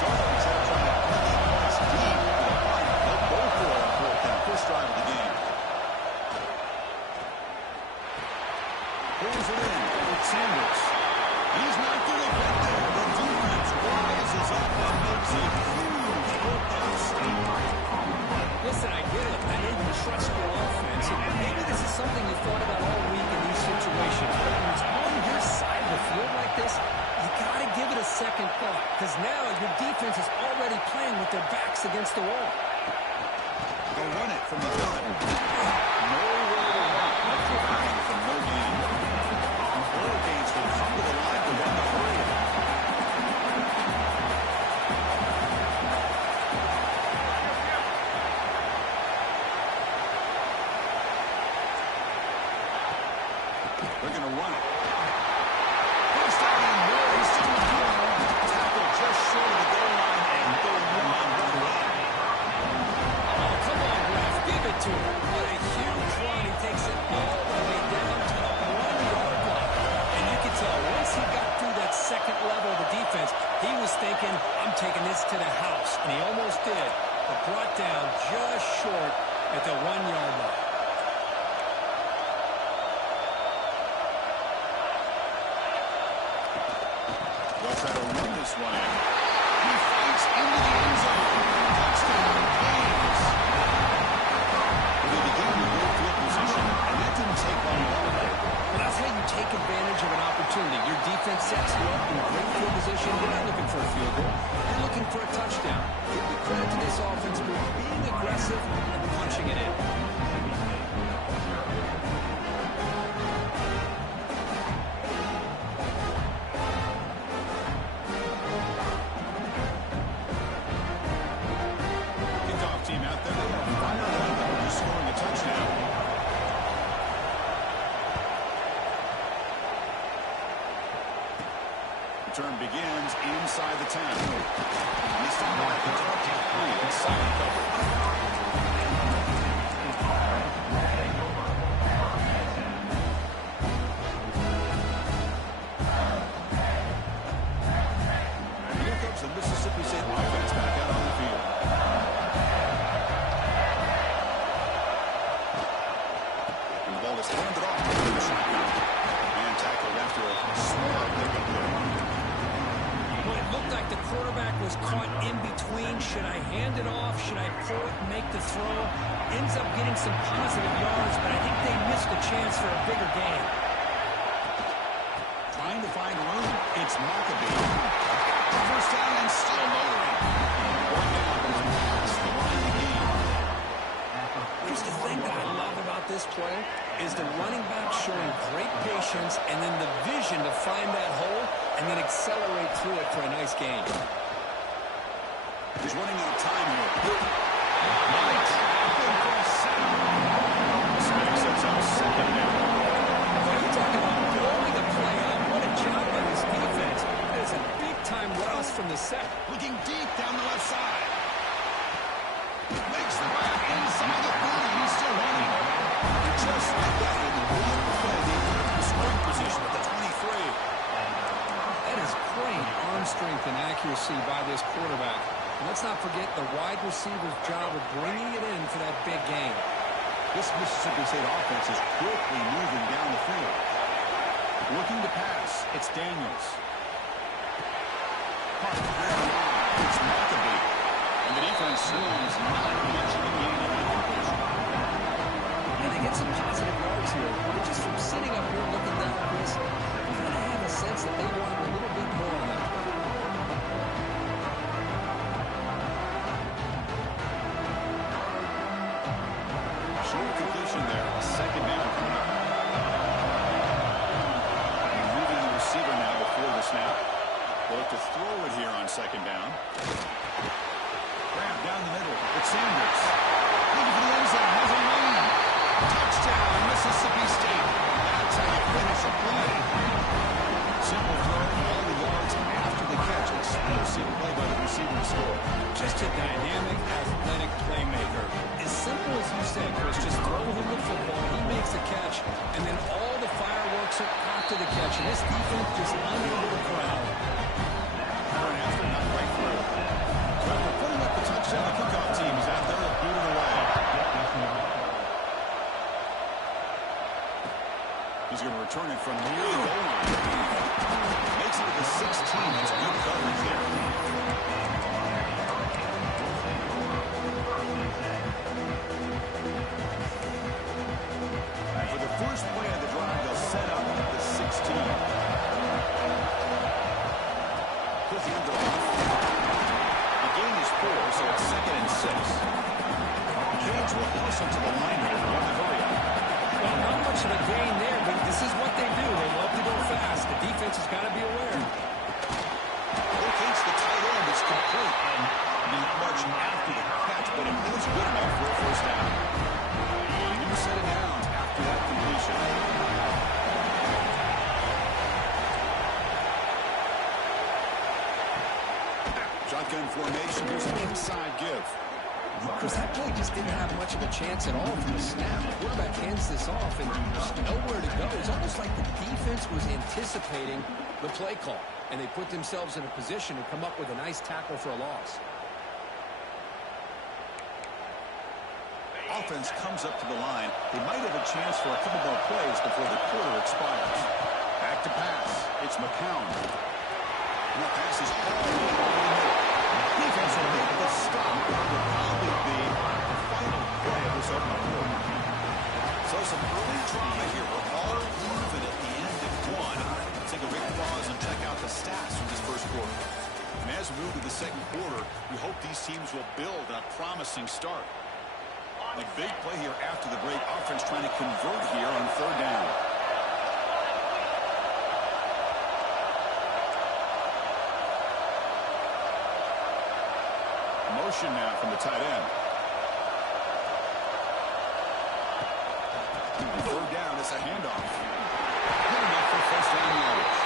Charlotte is out trying to bring the points deep. They'll go for it on fourth down. First drive of the game. Pulls it in with Sanders. He's not going to get there. The defense rises up and makes a huge fourth down stop. Listen, I get it. I know you trust your offense. And maybe this is something you thought about all week in these situations. But when it's on your side of the field like this, you got to give it a second thought. Because now your defense is already playing with their backs against the wall. They'll run it from the gun. Nowhere to run. After running from no gain. Hurricanes will come to the line to run the three. They're going to run it. He's starting more. He's still doing it. Tackle just short of the goal line, and the one run. Oh, come on, Ref. Give it to him. What a huge run. He takes it all the way down to the 1-yard line. And you can tell once he got through that second level of the defense, he was thinking, I'm taking this to the house. And he almost did, but brought down just short at the 1-yard line. Try to run this one in. He fights into the end zone. Touchdown, Canes. They began with good field position, and that didn't take long at all. Well, that's how you take advantage of an opportunity. Your defense sets you up in great field position. You're not looking for a field goal. You're looking for a touchdown. Give the credit to this offense for being aggressive and punching it in. Team out there, firing on, just scoring a touchdown. Return begins inside the 10. Missed it by the 23. It's solid coverage. Here comes the Mississippi State offense back out on the field. Is handed off to the shotgun and tackled after a smart pickup there. Well, it looked like the quarterback was caught in between. Should I hand it off? Should I pull it and make the throw? Ends up getting some positive yards, but I think they missed a chance for a bigger gain. Trying to find room. It's Maccabee. First down and still motoring. One down, but it's past the line of the game. Here's the thing that I love about this play is the running back showing great patience and then the vision to find that hole and then accelerate through it for a nice gain. He's running out of time here. Leach, looking for a sack. This makes it a second down. Well, you Talk about blowing a play up. What a job by this defense. That is a big-time loss from the set. Looking deep down the left side. Makes the grab inside the 30. He's still running. Just like that, with the beautiful play, they put him in scoring position at the 23. That is great arm strength and accuracy by this quarterback. And let's not forget the wide receiver's job of bringing it in for that big game. This Mississippi State offense is quickly moving down the field. Looking to pass. It's Daniels. It's Maccabee. And the defense slows not much of a gain on that completion. And they get some positive yards here. But just from sitting up here looking down at this, you kind of have a sense that they want a little bit more on that. Short completion there. A second down coming up. And moving the receiver now before the snap. They'll have to throw it here on second down. Grab down the middle. It's Sanders. Looking for the end zone. Has a lane. Touchdown, Mississippi State. That's how you finish a play. Simple throw. All the yards after the catch. Explosive play by the receiver to score. Just a dynamic, athletic playmaker. As simple as you said, Chris, just throw him the football, he makes the catch, and then all the fireworks are after the catch. And this defense just unable to corral him. After not right through. So after putting up the touchdown, the kickoff team is out there to boot it away. He's going to return it from near the goal line. Makes it to the 16. That's good coverage there. For the first play of the drive, they'll set up at the 16. Put the end off. The gain is 4, so it's 2nd and 6. James will hustle to the line here. You have to hurry up. Well, not much of a gain there, but this is what they do. They love to go fast. The defense has got to be aware. Locates the tight end. It's complete. And not much after the catch, but it was good enough for a first down. New set of downs after that completion. Shotgun formation. Here's an inside give. Because that play just didn't have much of a chance at all from the snap. The quarterback hands this off, and there's nowhere to go. It's almost like the defense was anticipating the play call, and they put themselves in a position to come up with a nice tackle for a loss. Offense comes up to the line. They might have a chance for a couple more plays before the quarter expires. Back to pass. It's McCown. And the pass is all the way over the middle. Defense will make the stop. It will probably be the final play of this opening quarter. So some early drama here. We're all even at the end of one. Let's take a big pause and check out the stats from this first quarter. And as we move to the second quarter, we hope these teams will build on a promising start. A big play here after the break. Offense trying to convert here on third down. Motion now from the tight end. Third down, it's a handoff. Good enough for first down yardage.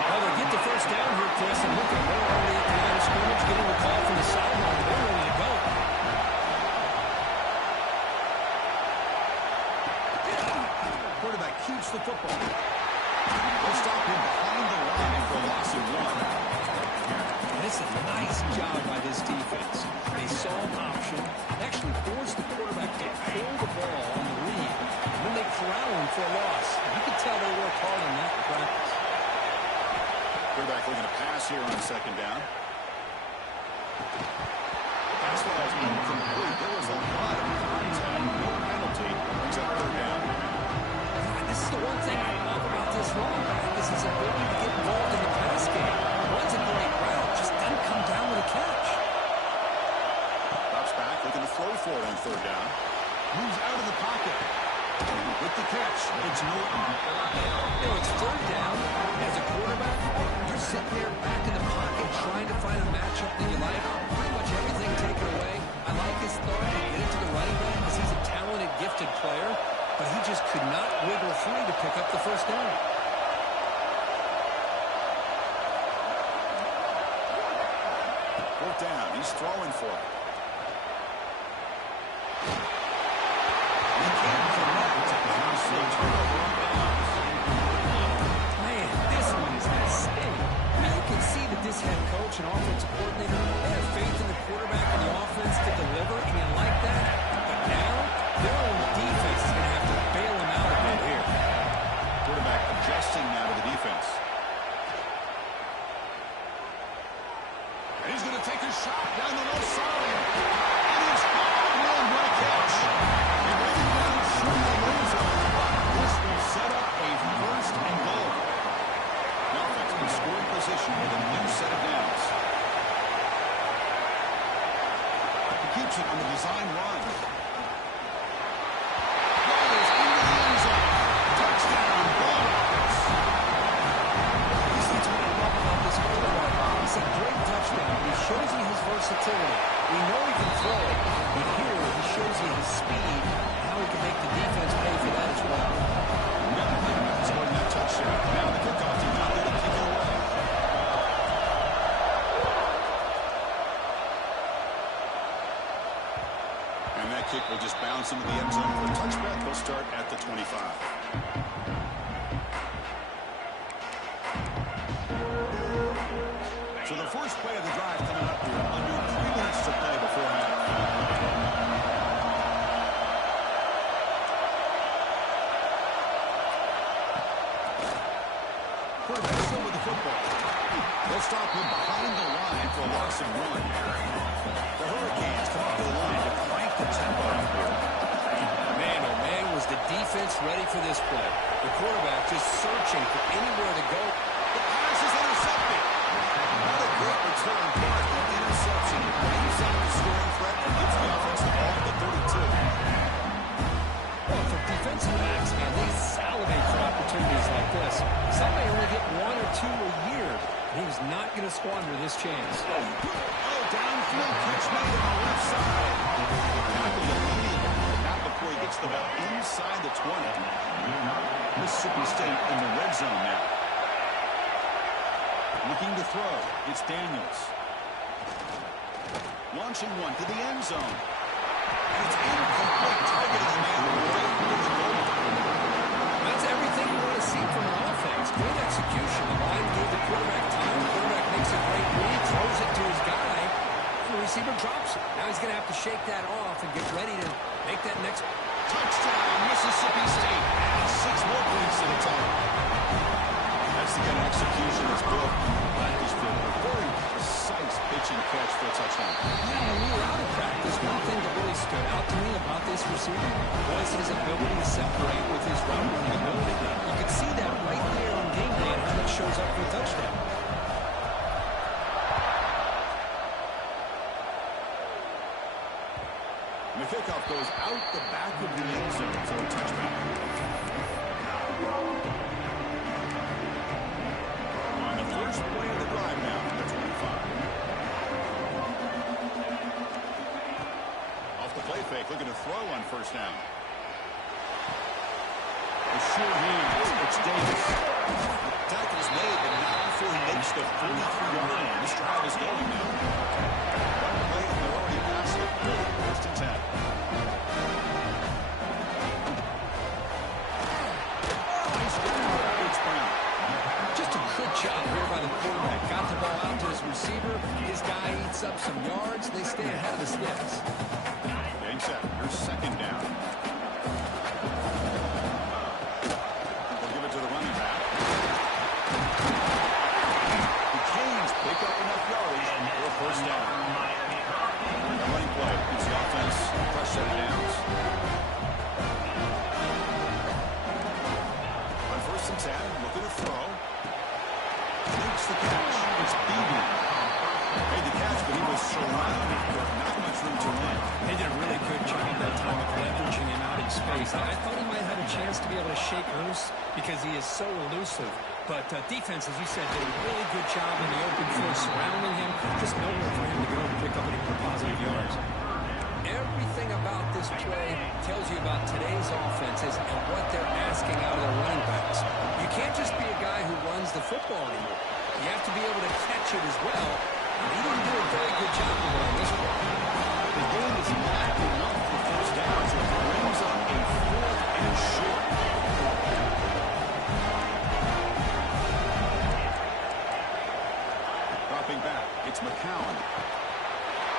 Well, they get the first down here, Chris, and look at they're already at the line of scrimmage, getting the call from the sideline. They're ready to go. Quarterback keeps the football. They'll stop him behind the line for a loss of 1. And it's a nice job by this defense. They saw an option, actually forced the quarterback to pull the ball on the read, and then they corral him for a loss. You can tell they worked hard on that in practice. Quarterback looking to pass here on second down. Pass was incomplete. There was a lot of contact. No penalty. Brings up third down. This is the one thing I love about this running back is his ability to get involved in the pass game. Runs a great route, just doesn't come down with a catch. Drops back, looking to throw for it on third down. Moves out of the pocket. With the catch, it's Norton. You know, it's third down. As a quarterback, you're sitting there back in the pocket trying to find a matchup that you like. Pretty much everything taken away. I like his thought to get into the running back because he's a talented, gifted player, but he just could not wiggle free to pick up the first fourth down. He's throwing for it. He can't connect. Obviously, turnover on downs. Man, this one is going to sting. I mean, you can see that this head coach and offensive coordinator, they have faith in the quarterback and the offense to deliver, and you like that. But now, their own defense is going to have to bail them out a bit here. Quarterback adjusting now to the defense. And he's going to take a shot down the left side. It is hard run. What a catch. He ran it down short of the end zone. This will set up a first and goal. The offense in scoring position with a new set of downs. He keeps it on the design run. Goes into the end zone. Touchdown, Bulldogs. That's what I love about this quarterback. It's a great touchdown. He shows you his versatility. We know he can throw it, but here he shows you his speed and how he can make the defense pay for that as well. Never think about scoring that touchdown. Now the kickoff team out there to kick it away. And that kick will just bounce into the end zone for a touchback. They'll start at the 25. So the first play of the drive coming up here. Under 3 minutes to play before half. Quarterback still with the football. They'll stop him behind the line for a loss of 1. The Hurricanes come up to the line to crank the tempo up here. Man, oh man, was the defense ready for this play. The quarterback just searching for anywhere to go. The pass is intercepted. What a great return, but an interception. Brings out the scoring threat and gets the offense the ball at the 32. Well, for defensive backs, man, they salivate for opportunities like this. Some may only get 1 or 2 a year. He was not going to squander this chance. Oh, downfield catch made on the left side. Tackled immediately, but not before he gets the ball inside the 20. Mississippi State in the red zone now. Looking to throw. It's Daniels. Launching one to the end zone. And it's incomplete. Targeting the man right near the goal line. That's everything you want to see from an offense. Great execution. The line gave the quarterback time. The quarterback makes a great read, throws it to his guy. The receiver drops it. Now he's going to have to shake that off and get ready to make that next Touchdown, Mississippi State. And 6 more points to the tie. That's the kind of execution that's built in practice field. A very precise pitching catch for a touchdown. Yeah, when we were out of practice, one thing that really stood out to me about this receiver was his ability to separate with his route running ability. You could see that right there on game day and how that shows up for a touchdown. And the kickoff goes out the back of the end zone for a touchback. On the first play of the drive now, the 25. Off the play fake, looking to throw on first down. A sure hand, it's Davis. The tackle is made, but not before he makes the 43-yard line. This drive is going now. One play, and they're already past it. First and 10. Just a good job here by the quarterback. Got the ball out to his receiver. His guy eats up some yards. They stay ahead of the sticks. Game set. Here's second down. They'll give it to the running back. The Canes pick up enough yards for a first down. A running play gives the offense a fresh set of downs. On first and 10, looking to throw. Makes the catch. It's Beebe. Made the catch, but he was surrounded with not much room to run. They did a really good job that time of leveraging him out in space. I thought he might have a chance to be able to shake loose because he is so elusive. But defense, as you said, did a really good job in the open field surrounding him. Just nowhere for him to go to pick up any positive yards. Everything about this play tells you about today's offenses and what they're asking out of their running backs. You can't just be a guy who runs the football anymore. You have to be able to catch it as well. He didn't do a very good job of it on this one. The game is not enough for first downs. It brings up a 4th and short. Dropping back, it's McCown.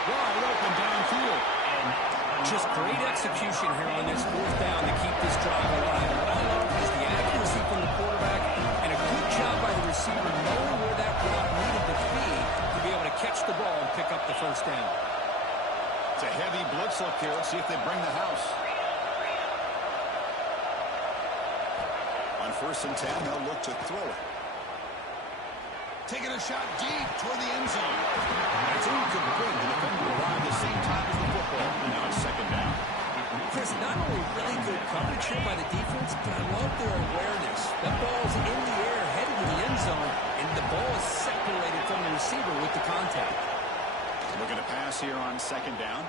Wide open downfield. Just great execution here on this 4th down to keep this drive alive. What I love is the accuracy from the quarterback and a good job by the receiver knowing where that route needed to be able to catch the ball and pick up the first down. It's a heavy blitz look here. Let's see if they bring the house. On 1st and 10, they'll look to throw it. Taking a shot deep toward the end zone. And it's incomplete. The defender arrived the same time as the football. Now it's 2nd down. Chris, not only really good coverage here by the defense, but I love their awareness. That ball's in the air, headed to the end zone, and the ball is separated from the receiver with the contact. Looking to pass here on 2nd down.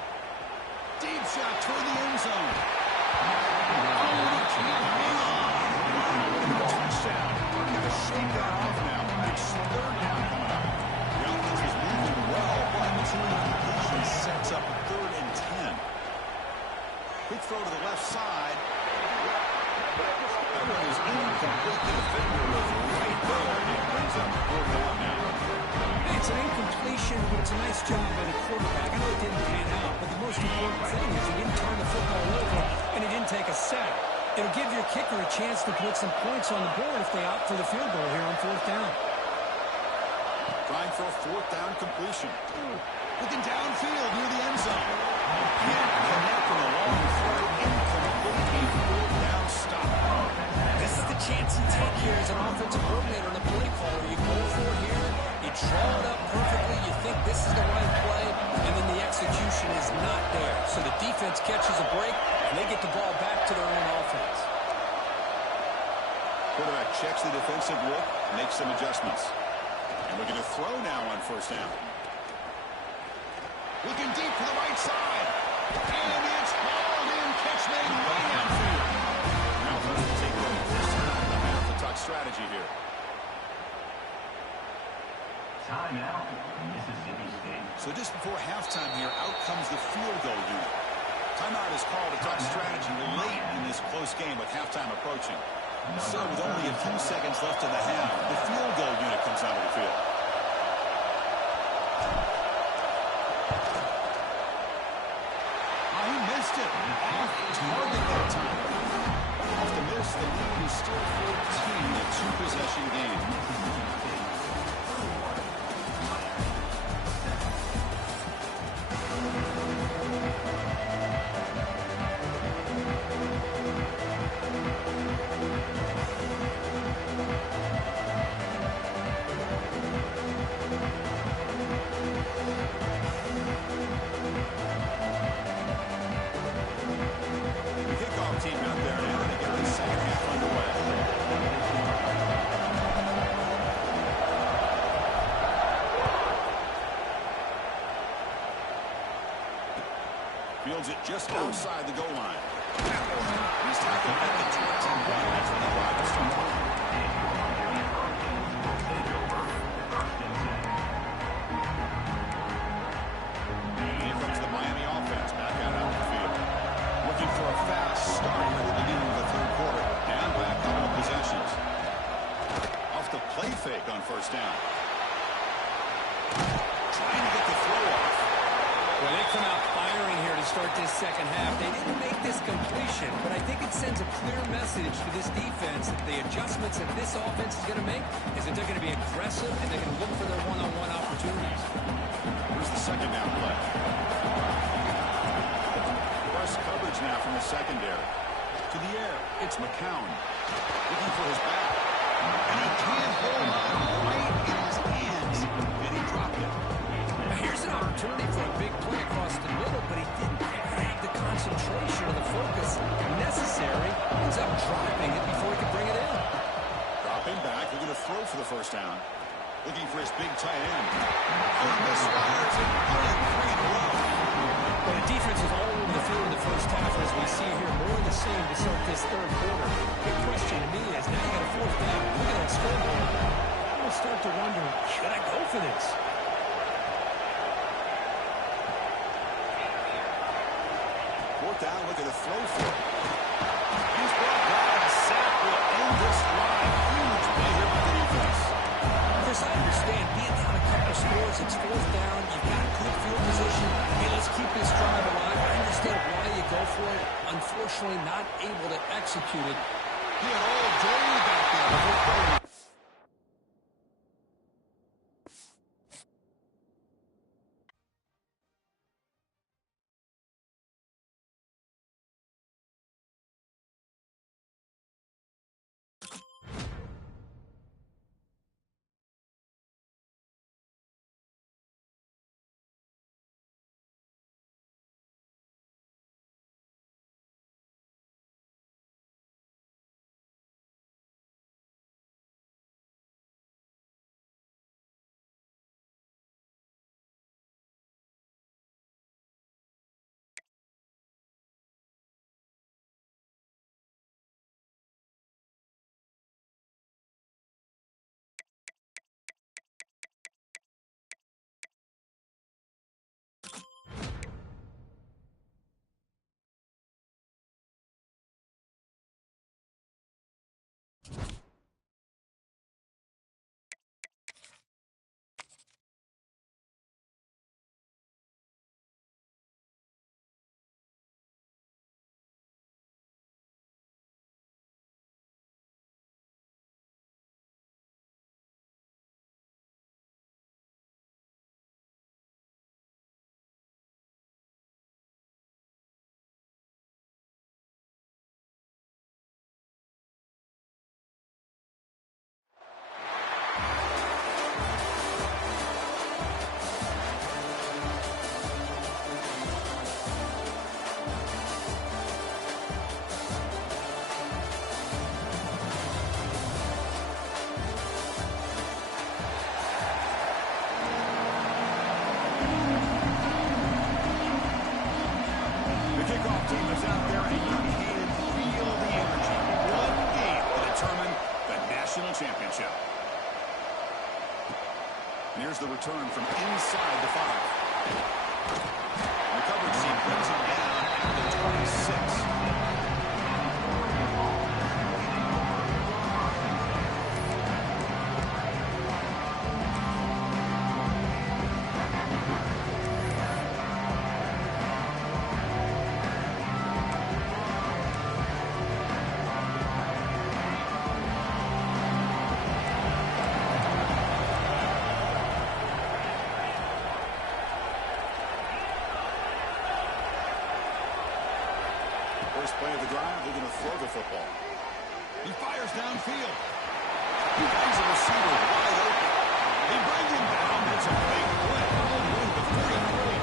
Deep shot toward the end zone. Oh, he can't hang on. Touchdown. Got to shake that off now. It's 3rd down coming up. The offense is moving well, but the completion sets up 3rd and 10. Quick throw to the left side. That one is incomplete. The defender was right there, and it brings up 4th down now. Hey, it's an incompletion, but it's a nice job by the quarterback. I know it didn't pan out, but the most important thing is he didn't turn the football over, and he didn't take a sack. It'll give your kicker a chance to put some points on the board if they opt for the field goal here on 4th down. Trying for a 4th down completion. Looking downfield near the end zone. Can't connect on the long throw. Incomplete. A 4th down stop. This is the chance you take here as an offensive coordinator and a play caller. You go for it here, you draw it up perfectly, you think this is the right play, and then the execution is not there. So the defense catches a break, and they get the ball back to their own offense. Quarterback checks the defensive look, makes some adjustments. And looking to throw now on 1st down. Looking deep to the right side. And it's hauled in. Catch made way downfield. Now first to take over this time. The half the tuck strategy here. Timeout, Mississippi State. So just before halftime here, out comes the field goal unit. Timeout is called a tuck strategy late in this close game with halftime approaching. So with only a few seconds left in the half, the field goal unit comes out of the field. Oh, he missed it. Off target that time. Off the miss, the lead is still 14, a 2-possession game. Team out there now to get the second half underway. Fields it just outside the goal line. He's tackled at the 21. That's when the drive will start. Here comes the Miami offense back out on the field. Looking for a fast start at the beginning of the 3rd quarter. Down by a couple of possessions. Off the play fake on 1st down. Trying to get the throw off. Well, they come out firing here to start this second half. They didn't make this completion, but I think it sends a clear message to this defense that the adjustments that this offense is going to make is that they're going to be aggressive and they're going to look for their one-on-one opportunities. Here's the 2nd down play. Press coverage now from the secondary. To the air, it's McCown. Looking for his back. And he can't hold on right in his hands. And he dropped it. Now here's an opportunity for a big play across the middle, but he didn't have the concentration or the focus necessary. Ends up dropping it before he could bring it in. Dropping back, looking to throw for the 1st down. Looking for his big tight end. And this fires it. Put 3 in a row. Well, the defense is all over the field in the first half, as we see here, more of the same to start this 3rd quarter. Big question to me is, now you got a 4th down. Look at that scoreboard. I'm going to start to wonder, should I go for this? down, looking to throw for it. He's brought down. A sack will end this drive. Huge play here by the defense. Chris, I understand being down a couple scores, it's fourth down, you've got good field position. Hey, let's keep this drive alive. I understand why you go for it. Unfortunately, not able to execute it. He had all day back there before throwing. Team is out there, and you can feel the energy. One game will determine the national championship. And here's the return from inside the 5. The coverage team brings it down at the 26. First play of the drive, they're going to throw the football. He fires downfield. He finds a receiver wide open. He brings him down. It's a big play. All the way to the 43.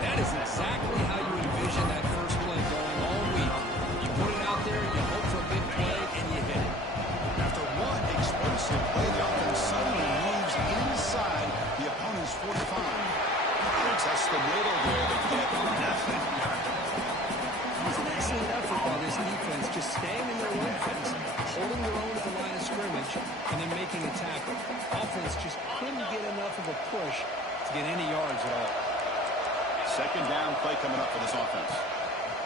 That is exactly how you envision that first play going all week. You put it out there, you hope for a big play, and you hit it. After one explosive play, the offense suddenly moves inside the opponent's 45. They test the middle there to get nothing. It's an excellent effort by this defense, just staying in their own fence, holding their own at the line of scrimmage, and then making a tackle. Offense just couldn't get enough of a push to get any yards at all. Second down play coming up for this offense.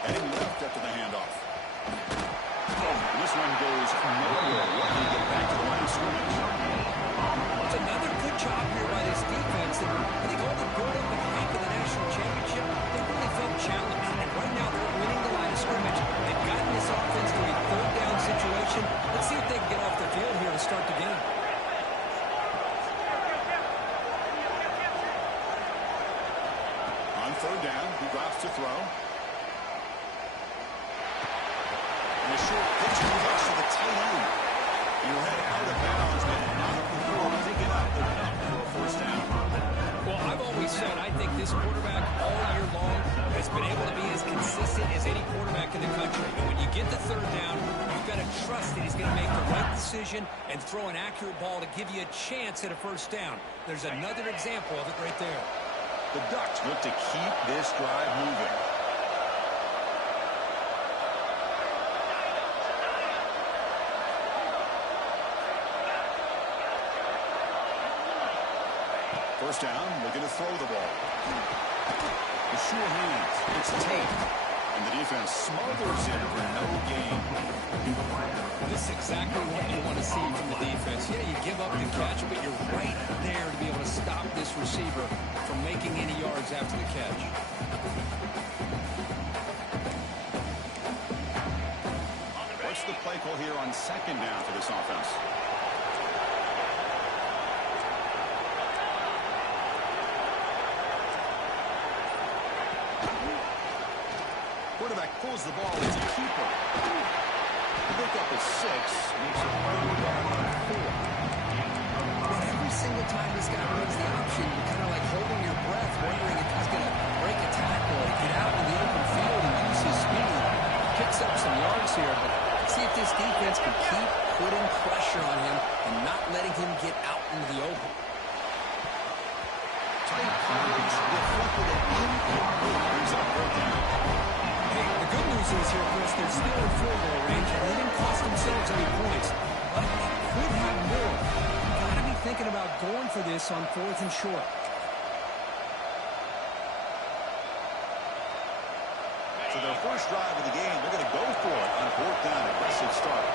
Heading left after the handoff. And this one goes nowhere. Let me get back to the line of scrimmage. It's another good job here by this defense. And I think all the build-up and hype of the national championship, they really felt challenged. And right now they're winning the line of scrimmage. They've gotten this offense to a third down situation. Let's see if they can get off the field here to start the game. On third down, he drops to throw. And a short pitch moves to the tight end. He read out of bounds, but not before picking up the punt for a first down. Well, I've always said I think this quarterback all year long has been able to be as consistent as any quarterback in the country. And when you get the third down, you've got to trust that he's going to make the right decision and throw an accurate ball to give you a chance at a first down. There's another example of it right there. The Ducks look to keep this drive moving. First down, looking to throw the ball. The sure hands. It's taped. And the defense smothers it for no gain. This is exactly what you want to see from the defense. Yeah, you give up the catch, but you're right there to be able to stop this receiver from making any yards after the catch. What's the play call here on second down for this offense? Quarterback pulls the ball. It's a keeper. Pick up a 6. Makes it 3rd down on 4. But every single time this guy runs the option, you're kind of like holding your breath, wondering if he's going to break a tackle or get out in the open field and use his speed. Picks up some yards here, but see if this defense can keep putting pressure on him and not letting him get out into the open. Tight coverage reflected an incomplete. Brings up 4th down. Hey, the good news is here, Chris, they're still in field goal range, and they didn't cost themselves any points. But they could have more. You've got to be thinking about going for this on 4th and short. So their first drive of the game, they're going to go for it on 4th down. Aggressive start.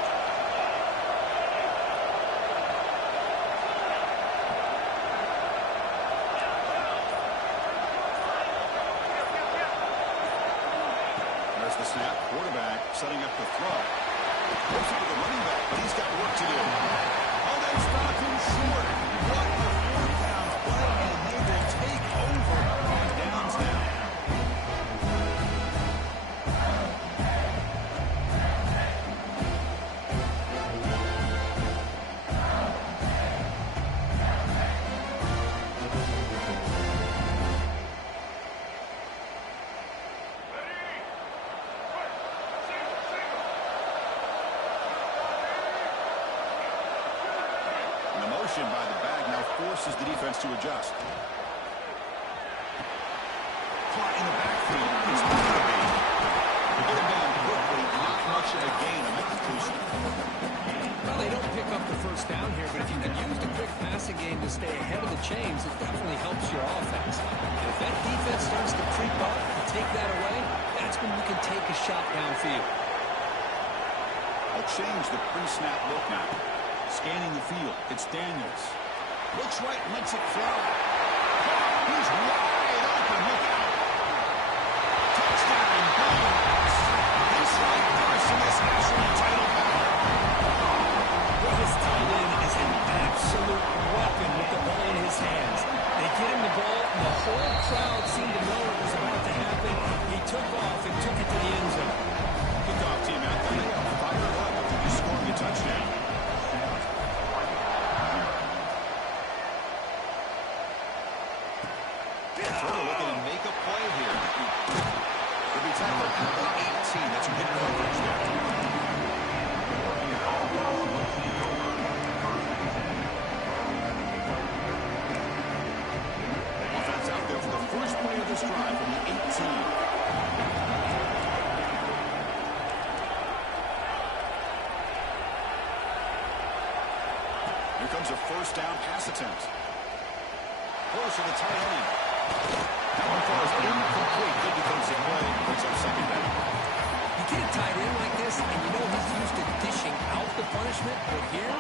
There's the snap. Quarterback setting up the throw. Goes to the running back, but he's got work to do. Oh, they stopped him short. What a 4th down play, and they will take over on downs now. By the bag now forces the defense to adjust. Caught in the backfield. It's not going to be. They get him down quickly. Not much of a gain on that completion. Well, they don't pick up the first down here, but if you can use the quick passing game to stay ahead of the chains, it definitely helps your offense. And if that defense starts to creep up and take that away, that's when you can take a shot downfield. They'll change the pre-snap look now. Scanning the field. It's Daniels. Looks right, lets it fly. He's wide open. Look out. Touchdown, Bills. This right there to this national title battle. Well, his tight end is an absolute weapon with the ball in his hands. They get him the ball, and the whole crowd seemed to know it was about to happen. He took off and took it to the end zone. Kickoff team out there. They are fired up after just scoring a touchdown. Looking to make a play here. He'll be tackled at the 18. That's good coverage there. Offense out there for the first play of this drive from the 18. Here comes a first down pass attempt. Close to the tight end. That one falls incomplete. Good defensive play. Brings up second down. You get a tight end like this, and you know he's used to dishing out the punishment, but here,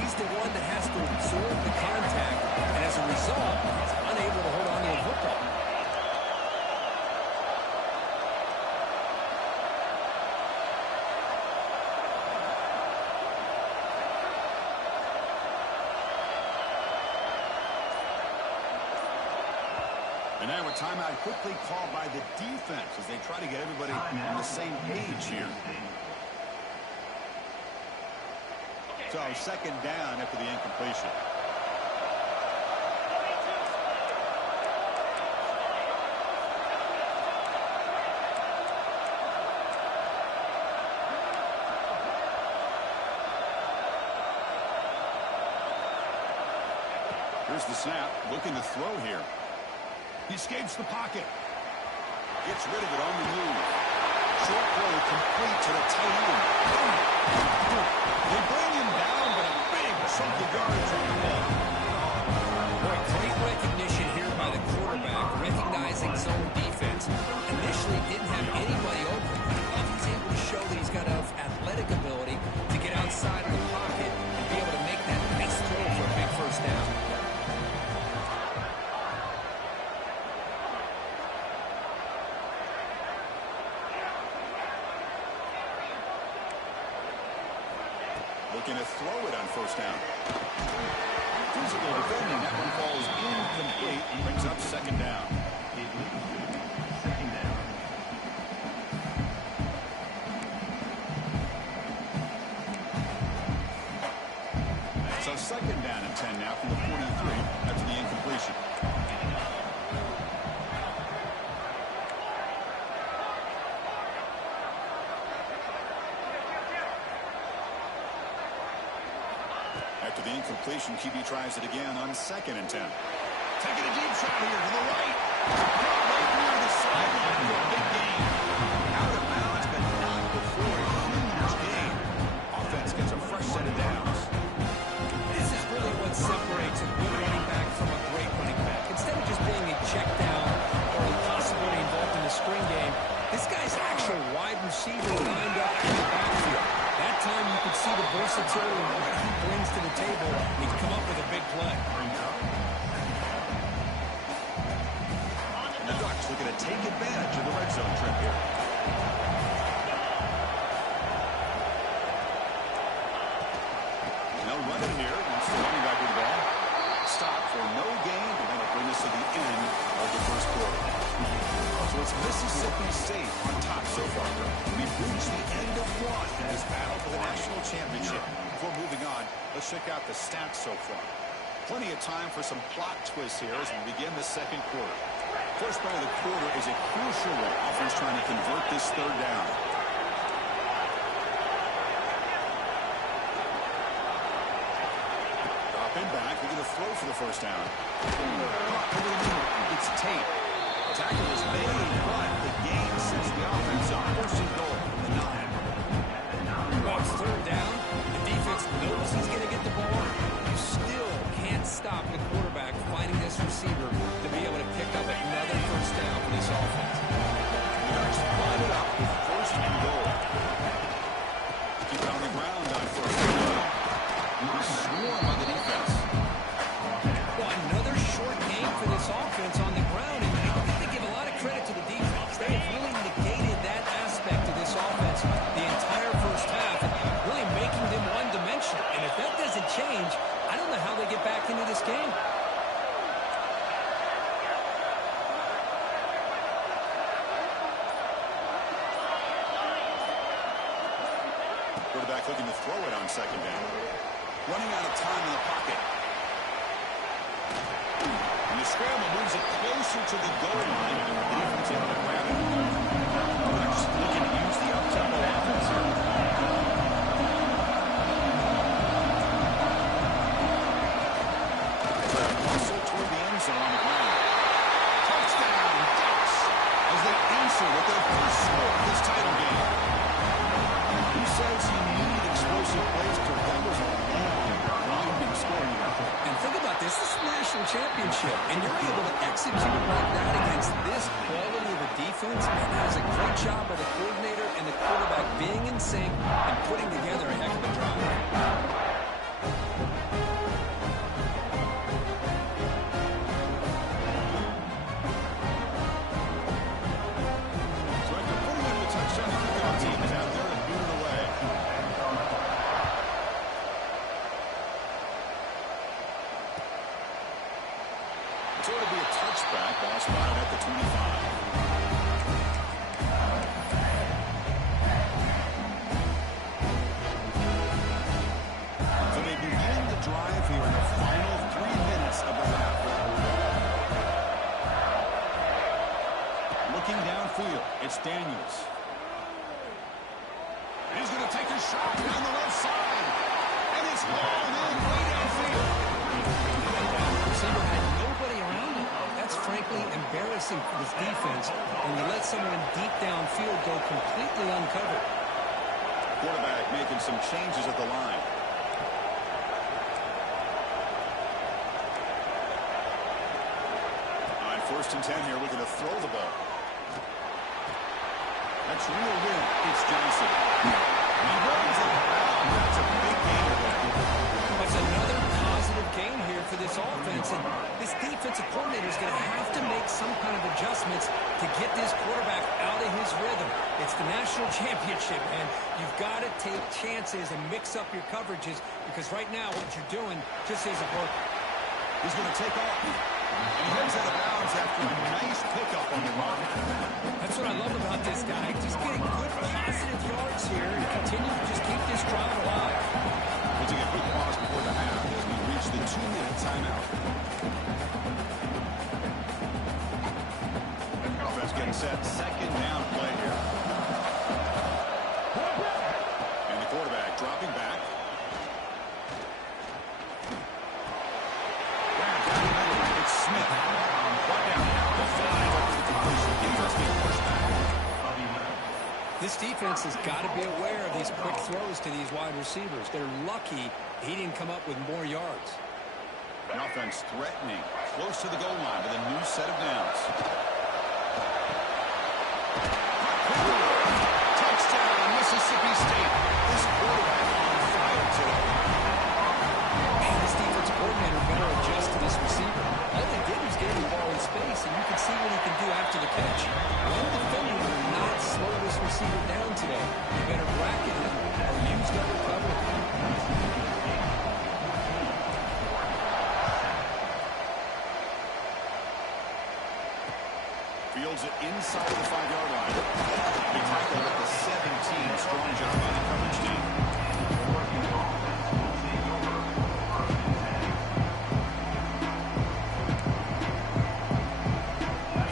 he's the one that has to absorb the contact, and as a result, he's unable to hold on to the football. And now a timeout quickly called by the defense as they try to get everybody on the same page here. So second down after the incompletion. Here's the snap, looking to throw here. He escapes the pocket. Gets rid of it on the move. Short throw complete to the tight end. They bring him down, but a big chunk of yardage on the ball. Boy, great recognition here by the quarterback, recognizing first down. Physical defending. That one falls incomplete and brings up second down. Second down. So second down and 10 now from the 43 after the incompletion. After the incompletion, QB tries it again on second and 10. Taking a deep shot here to the right. Right near the sideline for a big gain. Out of bounds, but not before a huge gain. Offense gets a fresh set of downs. This is really what separates a good running back from a great running back. Instead of just being a check down or a possibility involved in the screen game, this guy's actual wide receiver lined up in the backfield. That time you could see the versatility and what he brings to the table. He can come up with a big play. And the Ducks looking to take advantage of the red zone trip here. No running here. Wants the running back with the ball. Stop for no gain, and that'll bring us to the end of the first quarter. So it's Mississippi State on top so far. We've reached the end of one in this battle for the national championship. Before moving on, let's check out the stats so far. Plenty of time for some plot twists here as we begin the second quarter. First play of the quarter is a crucial one. Offense trying to convert this third down. Dropping back, we're going to throw for the first down. Over the middle, it's Tate. Tackle is made, but the gain sets the offense up. First and goal, the 9. Well, it's third down. The defense knows he's going to get the ball. You still can't stop the quarterback finding this receiver to be able to pick up another first down for this offense. The Ducks line it up with first and goal. Keep it on the ground on first and goal. Swarm on the defense. Well, another short game for this offense on the ground, and I think they give a lot of credit to the defense. They have really negated that aspect of this offense the entire first half, and really making them one-dimensional. And if that doesn't change, I don't know how they get back into this game. Quarterback looking to throw it on second down. Running out of time in the pocket. And the scramble moves it closer to the goal line. The defense able to grab it. Ducks looking to use the up-tempo offense here. Muscle toward the end zone on the ground. Touchdown, Ducks, as they answer with their first score of this title game. He says you need explosive plays because that was a long, winding scoring battle. And think about this is a national championship, and you're able to execute like that against this quality of a defense, and has a great job of the coordinator and the quarterback being in sync and putting together a heck of a drive. So after putting up the touchdown, the kickoff team is out there to boot it away. So it'll be a touchback. Ball spotted at the 25. So they begin the drive here in the final 3 minutes of the half. Looking downfield, it's Daniels. And he's going to take a shot down the left side. And it's hauled in way downfield. The receiver had nobody around him. That's frankly embarrassing for this defense when you let someone deep downfield go completely uncovered. Quarterback making some changes at the line. On first and 10 here, looking to throw the ball. That's real win. It's Johnson. And he runs it. That's a big gain. That's another positive gain here for this offense, and this defensive coordinator is going to have to make some kind of adjustments to get this quarterback out of his rhythm. It's the national championship, man. You've got to take chances and mix up your coverages because right now what you're doing just isn't working. He's going to take off. And he heads out of bounds after a nice pickup on the run. That's what I love about this guy. Just getting good positive yards here and continue to just keep this drive alive. We'll take a quick pause before the half as we reach the 2-minute timeout. Offense getting set. Second down play here. And the quarterback dropping back. It's Smith. Brought down out to 5 after the completion. Interesting pushback. This defense has got to be aware of these quick throws to these wide receivers. They're lucky he didn't come up with more yards. The offense threatening. Close to the goal line with a new set of downs. Touchdown, Mississippi State. This quarterback on fire today. Man, this defensive coordinator better adjust to this receiver. All they did was get him the ball in space, and you can see what he can do after the catch. One defender will not slow this receiver down today. You better bracket him or use double cover. Fields it inside the 5-yard line. He tackled at the 17. Strong job by the coverage team.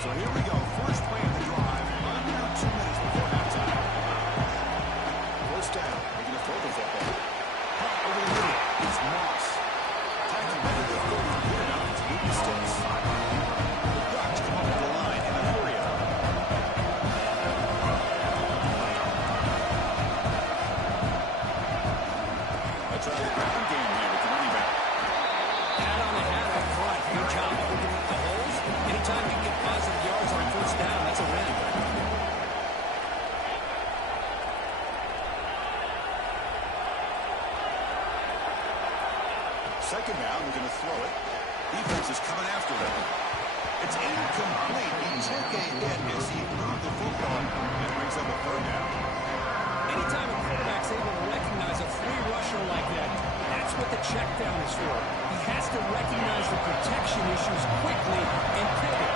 So here we go. First play of the drive. Under 2 minutes before halftime. First down. Looking to throw the football. Punt over the middle. It's Moss. Tackled better than 30. Good enough to move the sticks. The Ducks come up to the line in a hurry. Try the ground game here with the running back. Hat on the hat up front. Good job opening up the holes. Anytime you get positive yards on first down, that's a win. Second down, we're going to throw it. Defense is coming after them. It's incomplete. He took a hit as he moved the football and brings up a third down. Anytime a quarterback's able to recognize a free rusher like that, that's what the check down is for. He has to recognize the protection issues quickly and pivot.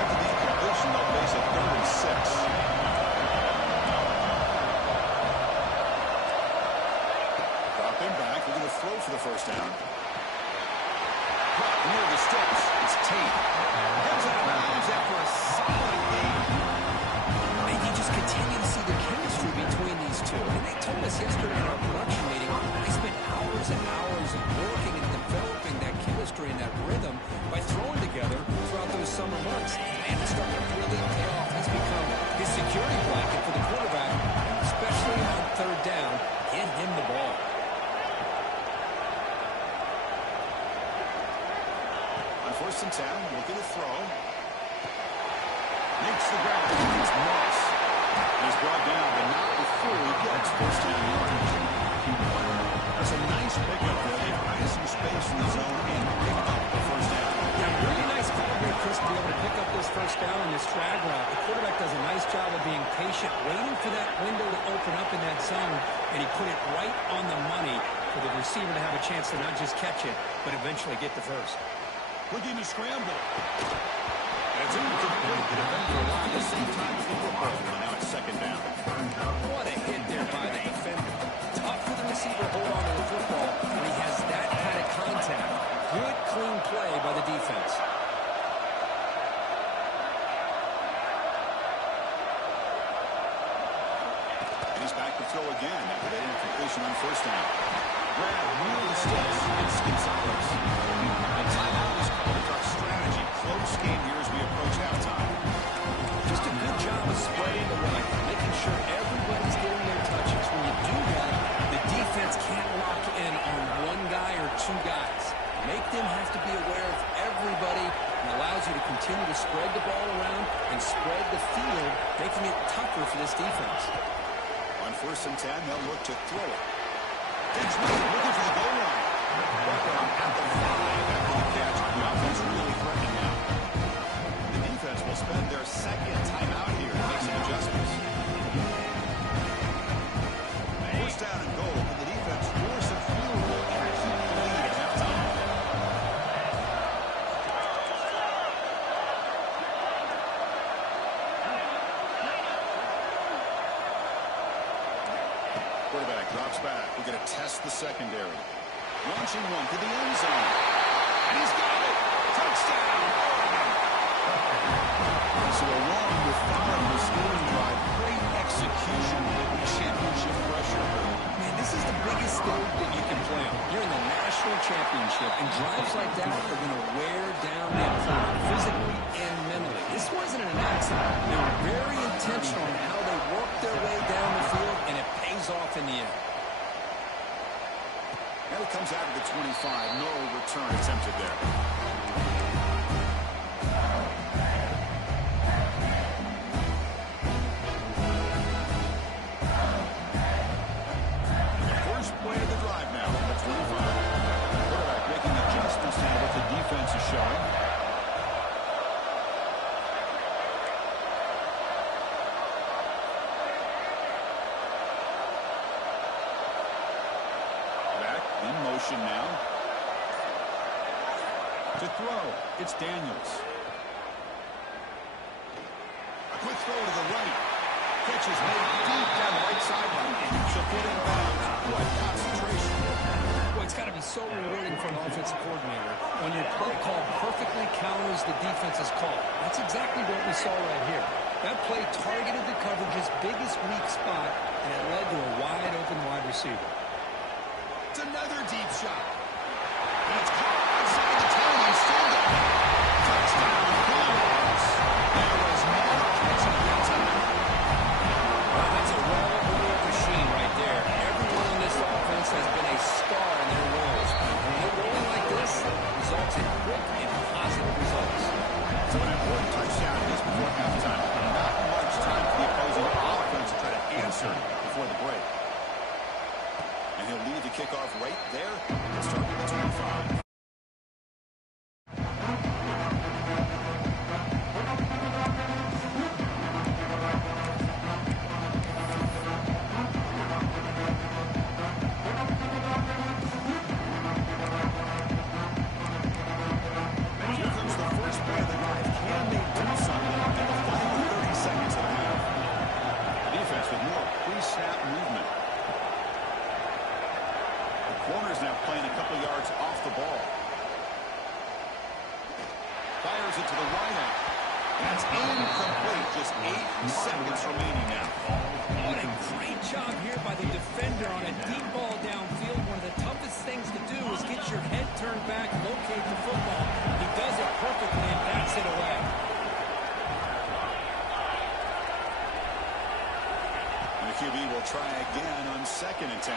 After the incompletion, they'll face a 3rd and 6. Dropping back, we're going to throw for the first down. Caught near the sticks. It's Tate. Heads out of bounds after a solid game. And you just continue to see the chemistry between these two. And they told us yesterday in our production meeting, they spent hours and hours of working and developing that chemistry and that rhythm by throwing together throughout those summer months. And it's starting to really pay off. It's become his security blanket for the quarterback, especially on third down. Get him the ball. On 1st and 10, looking to throw. Makes the ground. It's Moss. He's brought down, but not before he gets first down yardage. That's a nice pickup there. They find some space in the zone and picked up the first down. Yeah, really nice call here, Chris, to be able to pick up this first down in this drag route. The quarterback does a nice job of being patient, waiting for that window to open up in that zone, and he put it right on the money for the receiver to have a chance to not just catch it, but eventually get the first. Looking to scramble. And it's incomplete. The defender alive at the same time as the football. And now it's second down. What a hit there by the defender. Tough for the receiver to hold on to the football when he has that kind of contact. Good, clean play by the defense. And he's back to throw again after that incompletion on first down. Grab near the sticks. It's Gonzalez. A timeout is called. Duck strategy. Close game here as we approach halftime. Just a good job of spreading the right, making sure everybody's getting their touches. When you do that, the defense can't lock in on one guy or two guys. Make them have to be aware of everybody and allows you to continue to spread the ball around and spread the field, making it tougher for this defense. On 1st and 10, they'll look to throw it. Looking for the goal line. Brought down at the 5 after back. We're going to test the secondary. Launching one to the end zone. And he's got it. Touchdown, Oregon. So along with following the scoring drive, great execution with championship pressure. Man, this is the biggest stage that you can play on. You're in the national championship, and drives like that are going to wear down the opponent physically and mentally. This wasn't an accident. They were very intentional in how they worked their way down the field, and it pays off in the end. And it comes out of the 25. No return attempted there. First play of the drive now on the 25. Quarterback making adjustments now what the defense is showing. Back in motion now. To throw, it's Daniels. A quick throw to the right. Catch is made deep down the right sideline. She'll put in bounds. What concentration. Boy, it's got to be so rewarding for an offensive coordinator when your play call perfectly counters the defense's call. That's exactly what we saw right here. That play targeted the coverage's biggest weak spot, and it led to a wide-open wide receiver. It's another deep shot. And it's caught outside the 10 and still got it. Touchdown, Bulldogs. There was no catching that time. That's a well-oiled machine right there. Everyone on this offense has been a star in their roles. When they're rolling like this, results in quick and positive results. So an important touchdown just before halftime. Not much time for the opposing offense to try to answer before the break. And he'll lead the kickoff right there and start at the 25. Here comes the first play of the drive. Can they do something in the final 30 seconds of the half? The defense with more pre-snap movement. The corner's now playing a couple yards off the ball. Fires it to the wideout. That's incomplete. Just 8 seconds remaining now. What a great job here by the defender on a deep ball downfield. One of the toughest things to do is get your head turned back, locate the football. He does it perfectly and bats it away. And the QB will try again on 2nd and 10.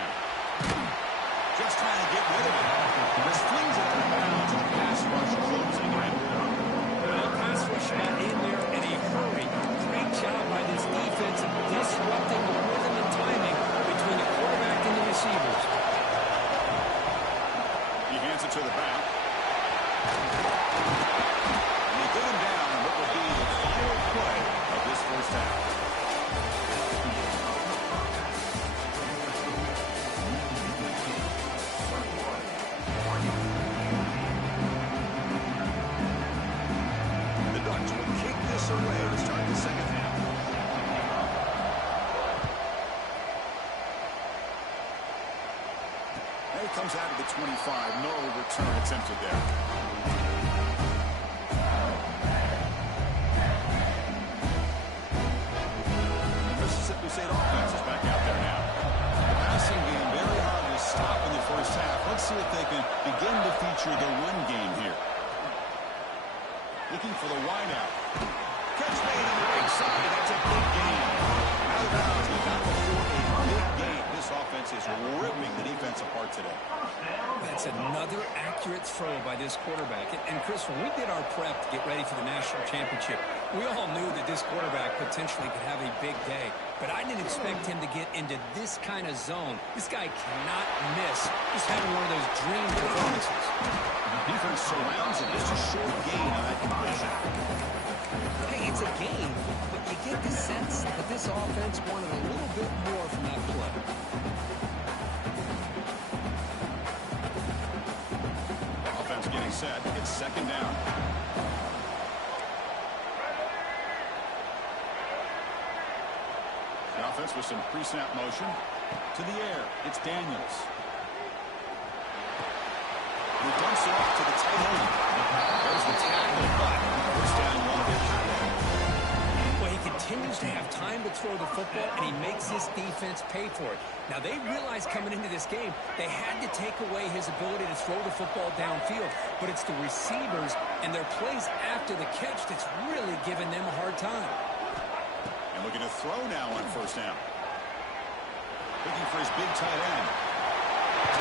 Just trying to get rid of it. This flings it out of bounds, and the pass rush closing right there. The pass rush got in there in a hurry. Great job by this defense of disrupting the rhythm and timing between the quarterback and the receivers. He hands it to the back. And they get him down on what will be the final play of this first half. The Ducks will kick this away to start the second half. And it comes out of the 25. No return attempted there. The Mississippi State offense is back out there now. The passing game very hard to stop in the first half. Let's see if they can begin to feature the run game here. Looking for the wideout. Catch made on the right side. That's a big gain. Out of bounds. He got before a big gain. This offense is ripping the defense apart today. That's another accurate throw by this quarterback. And Chris, when we did our prep to get ready for the national championship, we all knew that this quarterback potentially could have a big day. But I didn't expect him to get into this kind of zone. This guy cannot miss. Just having one of those dream performances. Defense surrounds him. Just a short gain on that completion. Hey, it's a game, but you get the sense that this offense wanted a little bit more from that play. Offense getting set. It's 2nd down. The offense with some pre-snap motion. To the air, it's Daniels. He dumps it off to the tight end. There's the tackle, but first down, one big high there. Well, he continues to have time to throw the football, and he makes his defense pay for it. Now, they realized coming into this game they had to take away his ability to throw the football downfield, but it's the receivers and their plays after the catch that's really giving them a hard time. And looking to throw now on first down. Looking for his big tight end.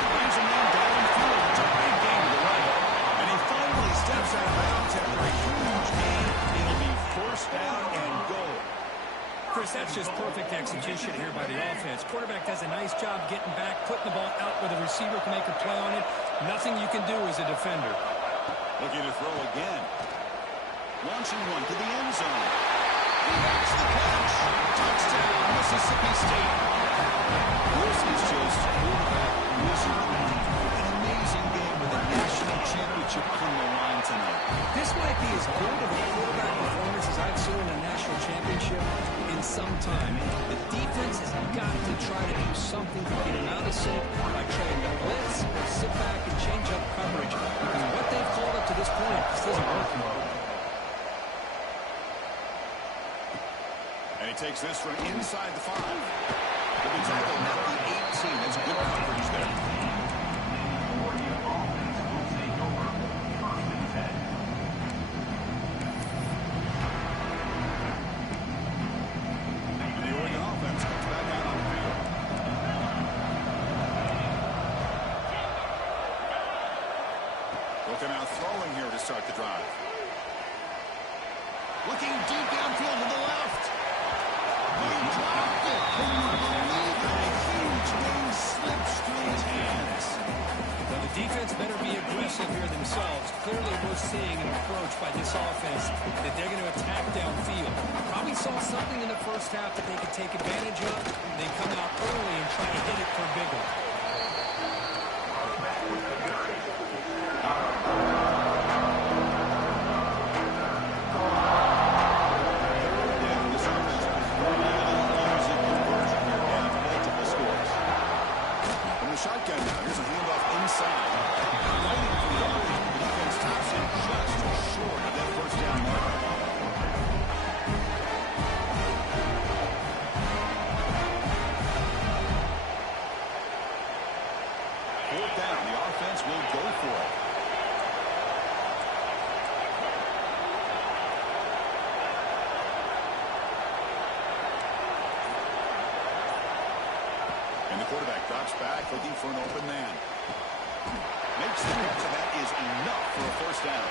Brings him in downfield. It's a big game to the right. And he finally steps out of bounds after a huge gain. It'll be first down and goal. Chris, that's just perfect execution here by the offense. Quarterback does a nice job getting back, putting the ball out where the receiver can make a play on it. Nothing you can do as a defender. Looking to throw again. Launching one to the end zone. He makes the catch. Touchdown, Mississippi State. This is just quarterback wizardry. An amazing game with a national championship on the line tonight. This might be as good of a quarterback performance as I've seen in a national championship in some time. The defense has got to try to do something to get him out of sync by trying to blitz or sit back and change up coverage. Because what they've called up to this point just doesn't work. And he takes this from inside the 5. He'll be tackled at the 18. That's good coverage there. And the Oregon offense comes back out on the field. Looking out throwing here to start the drive. Looking deep downfield to the left. They dropped it. Can you believe it? A huge wing slips through his hands. Well, the defense better be aggressive here themselves. Clearly, we're seeing an approach by this offense that they're going to attack downfield. Probably saw something in the first half that they could take advantage of. They come out early and try to hit it for a big one. Shotgun now. Here's a handoff inside. Fighting for the yardage. The defense stops him just short of that first down mark. Fourth down. The offense will go for it. And the quarterback drops back, looking for an open man. Makes the catch, and that is enough for a first down.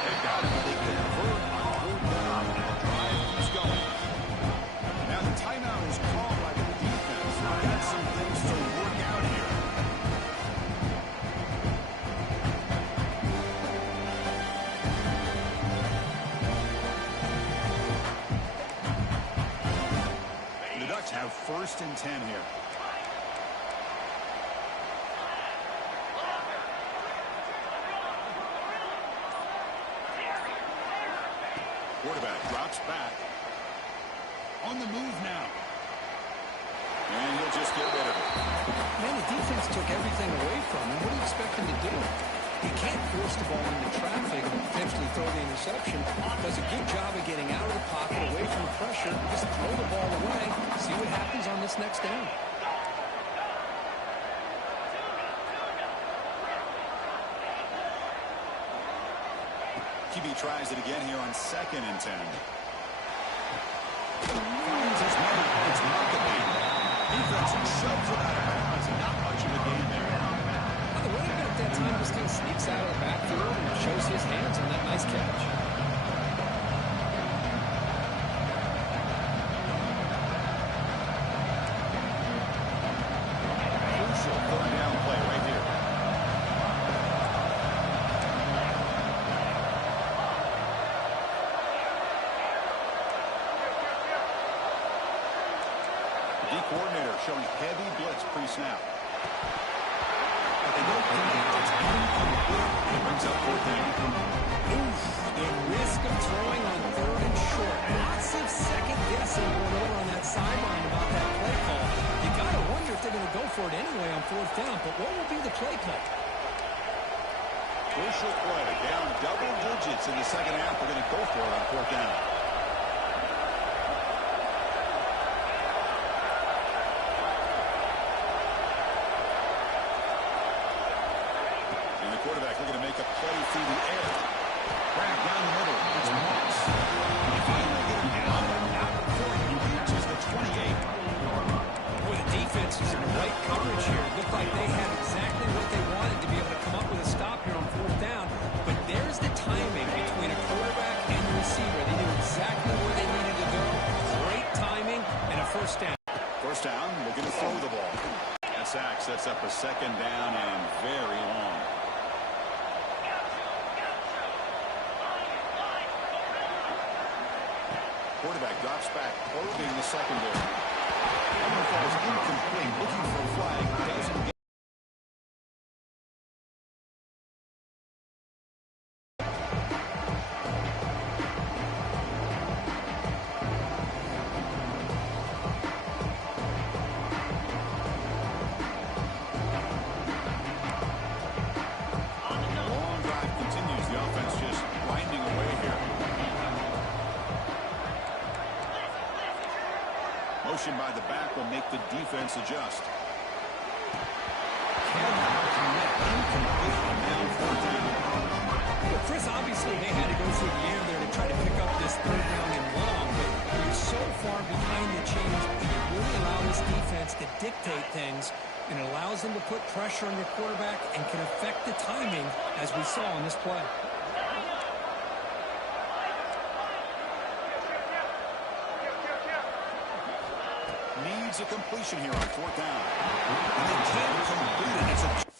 They've got it, but they convert on third down, and the drive keeps going. Now the timeout is called by the defense. They've got some things to work out here. The Ducks have 1st and 10 here. Quarterback drops back. On the move now. And he'll just get rid of it. Man, the defense took everything away from him. What do you expect him to do? He can't force the ball into traffic and potentially throw the interception. Does a good job of getting out of the pocket, away from the pressure. Just throw the ball away. See what happens on this next down. QB tries it again here on 2nd and 10. Finds his man. It's Muckaby. Defense shoves it out of bounds. Not much of a gain there. Well, the running back that time just kind of sneaks out of the backfield and shows his hands on that nice catch. Crucial third down play right here. Coordinator showing heavy blitz pre-snap. They don't connect. It's incomplete. And it brings up 4th down. Oof, the risk of throwing on 3rd and short. Lots of second guessing going over on that sideline about that play call. You got to wonder if they Down double digits in the second half. We're going to go for it on fourth down. And the quarterback looking to make a play through the air. Back down the middle. It's Moss. They finally get him down. Out before he reaches the 28. Boy, the defense is in the right coverage here. It looked like they had exactly what they wanted to be able to come up with a stop here on fourth down. But there's the timing between a quarterback and the receiver. They knew exactly where they needed to go. Great timing and a first down. First down, looking to throw the ball. That sack sets up a second down and very long. Quarterback drops back, probing the secondary. That one falls incomplete, looking for a flag. Doesn't get. Long drive continues. The offense just grinding away here. Motion by the back will make the defense adjust. Well, Chris, obviously they had to go through the air there to try to pick up this third down and long, but you're so far behind the chains, you really allow this defense to dictate things, and it allows them to put pressure on your quarterback and can affect the timing, as we saw in this play. Needs a completion here on fourth down. And they can't complete it. It's a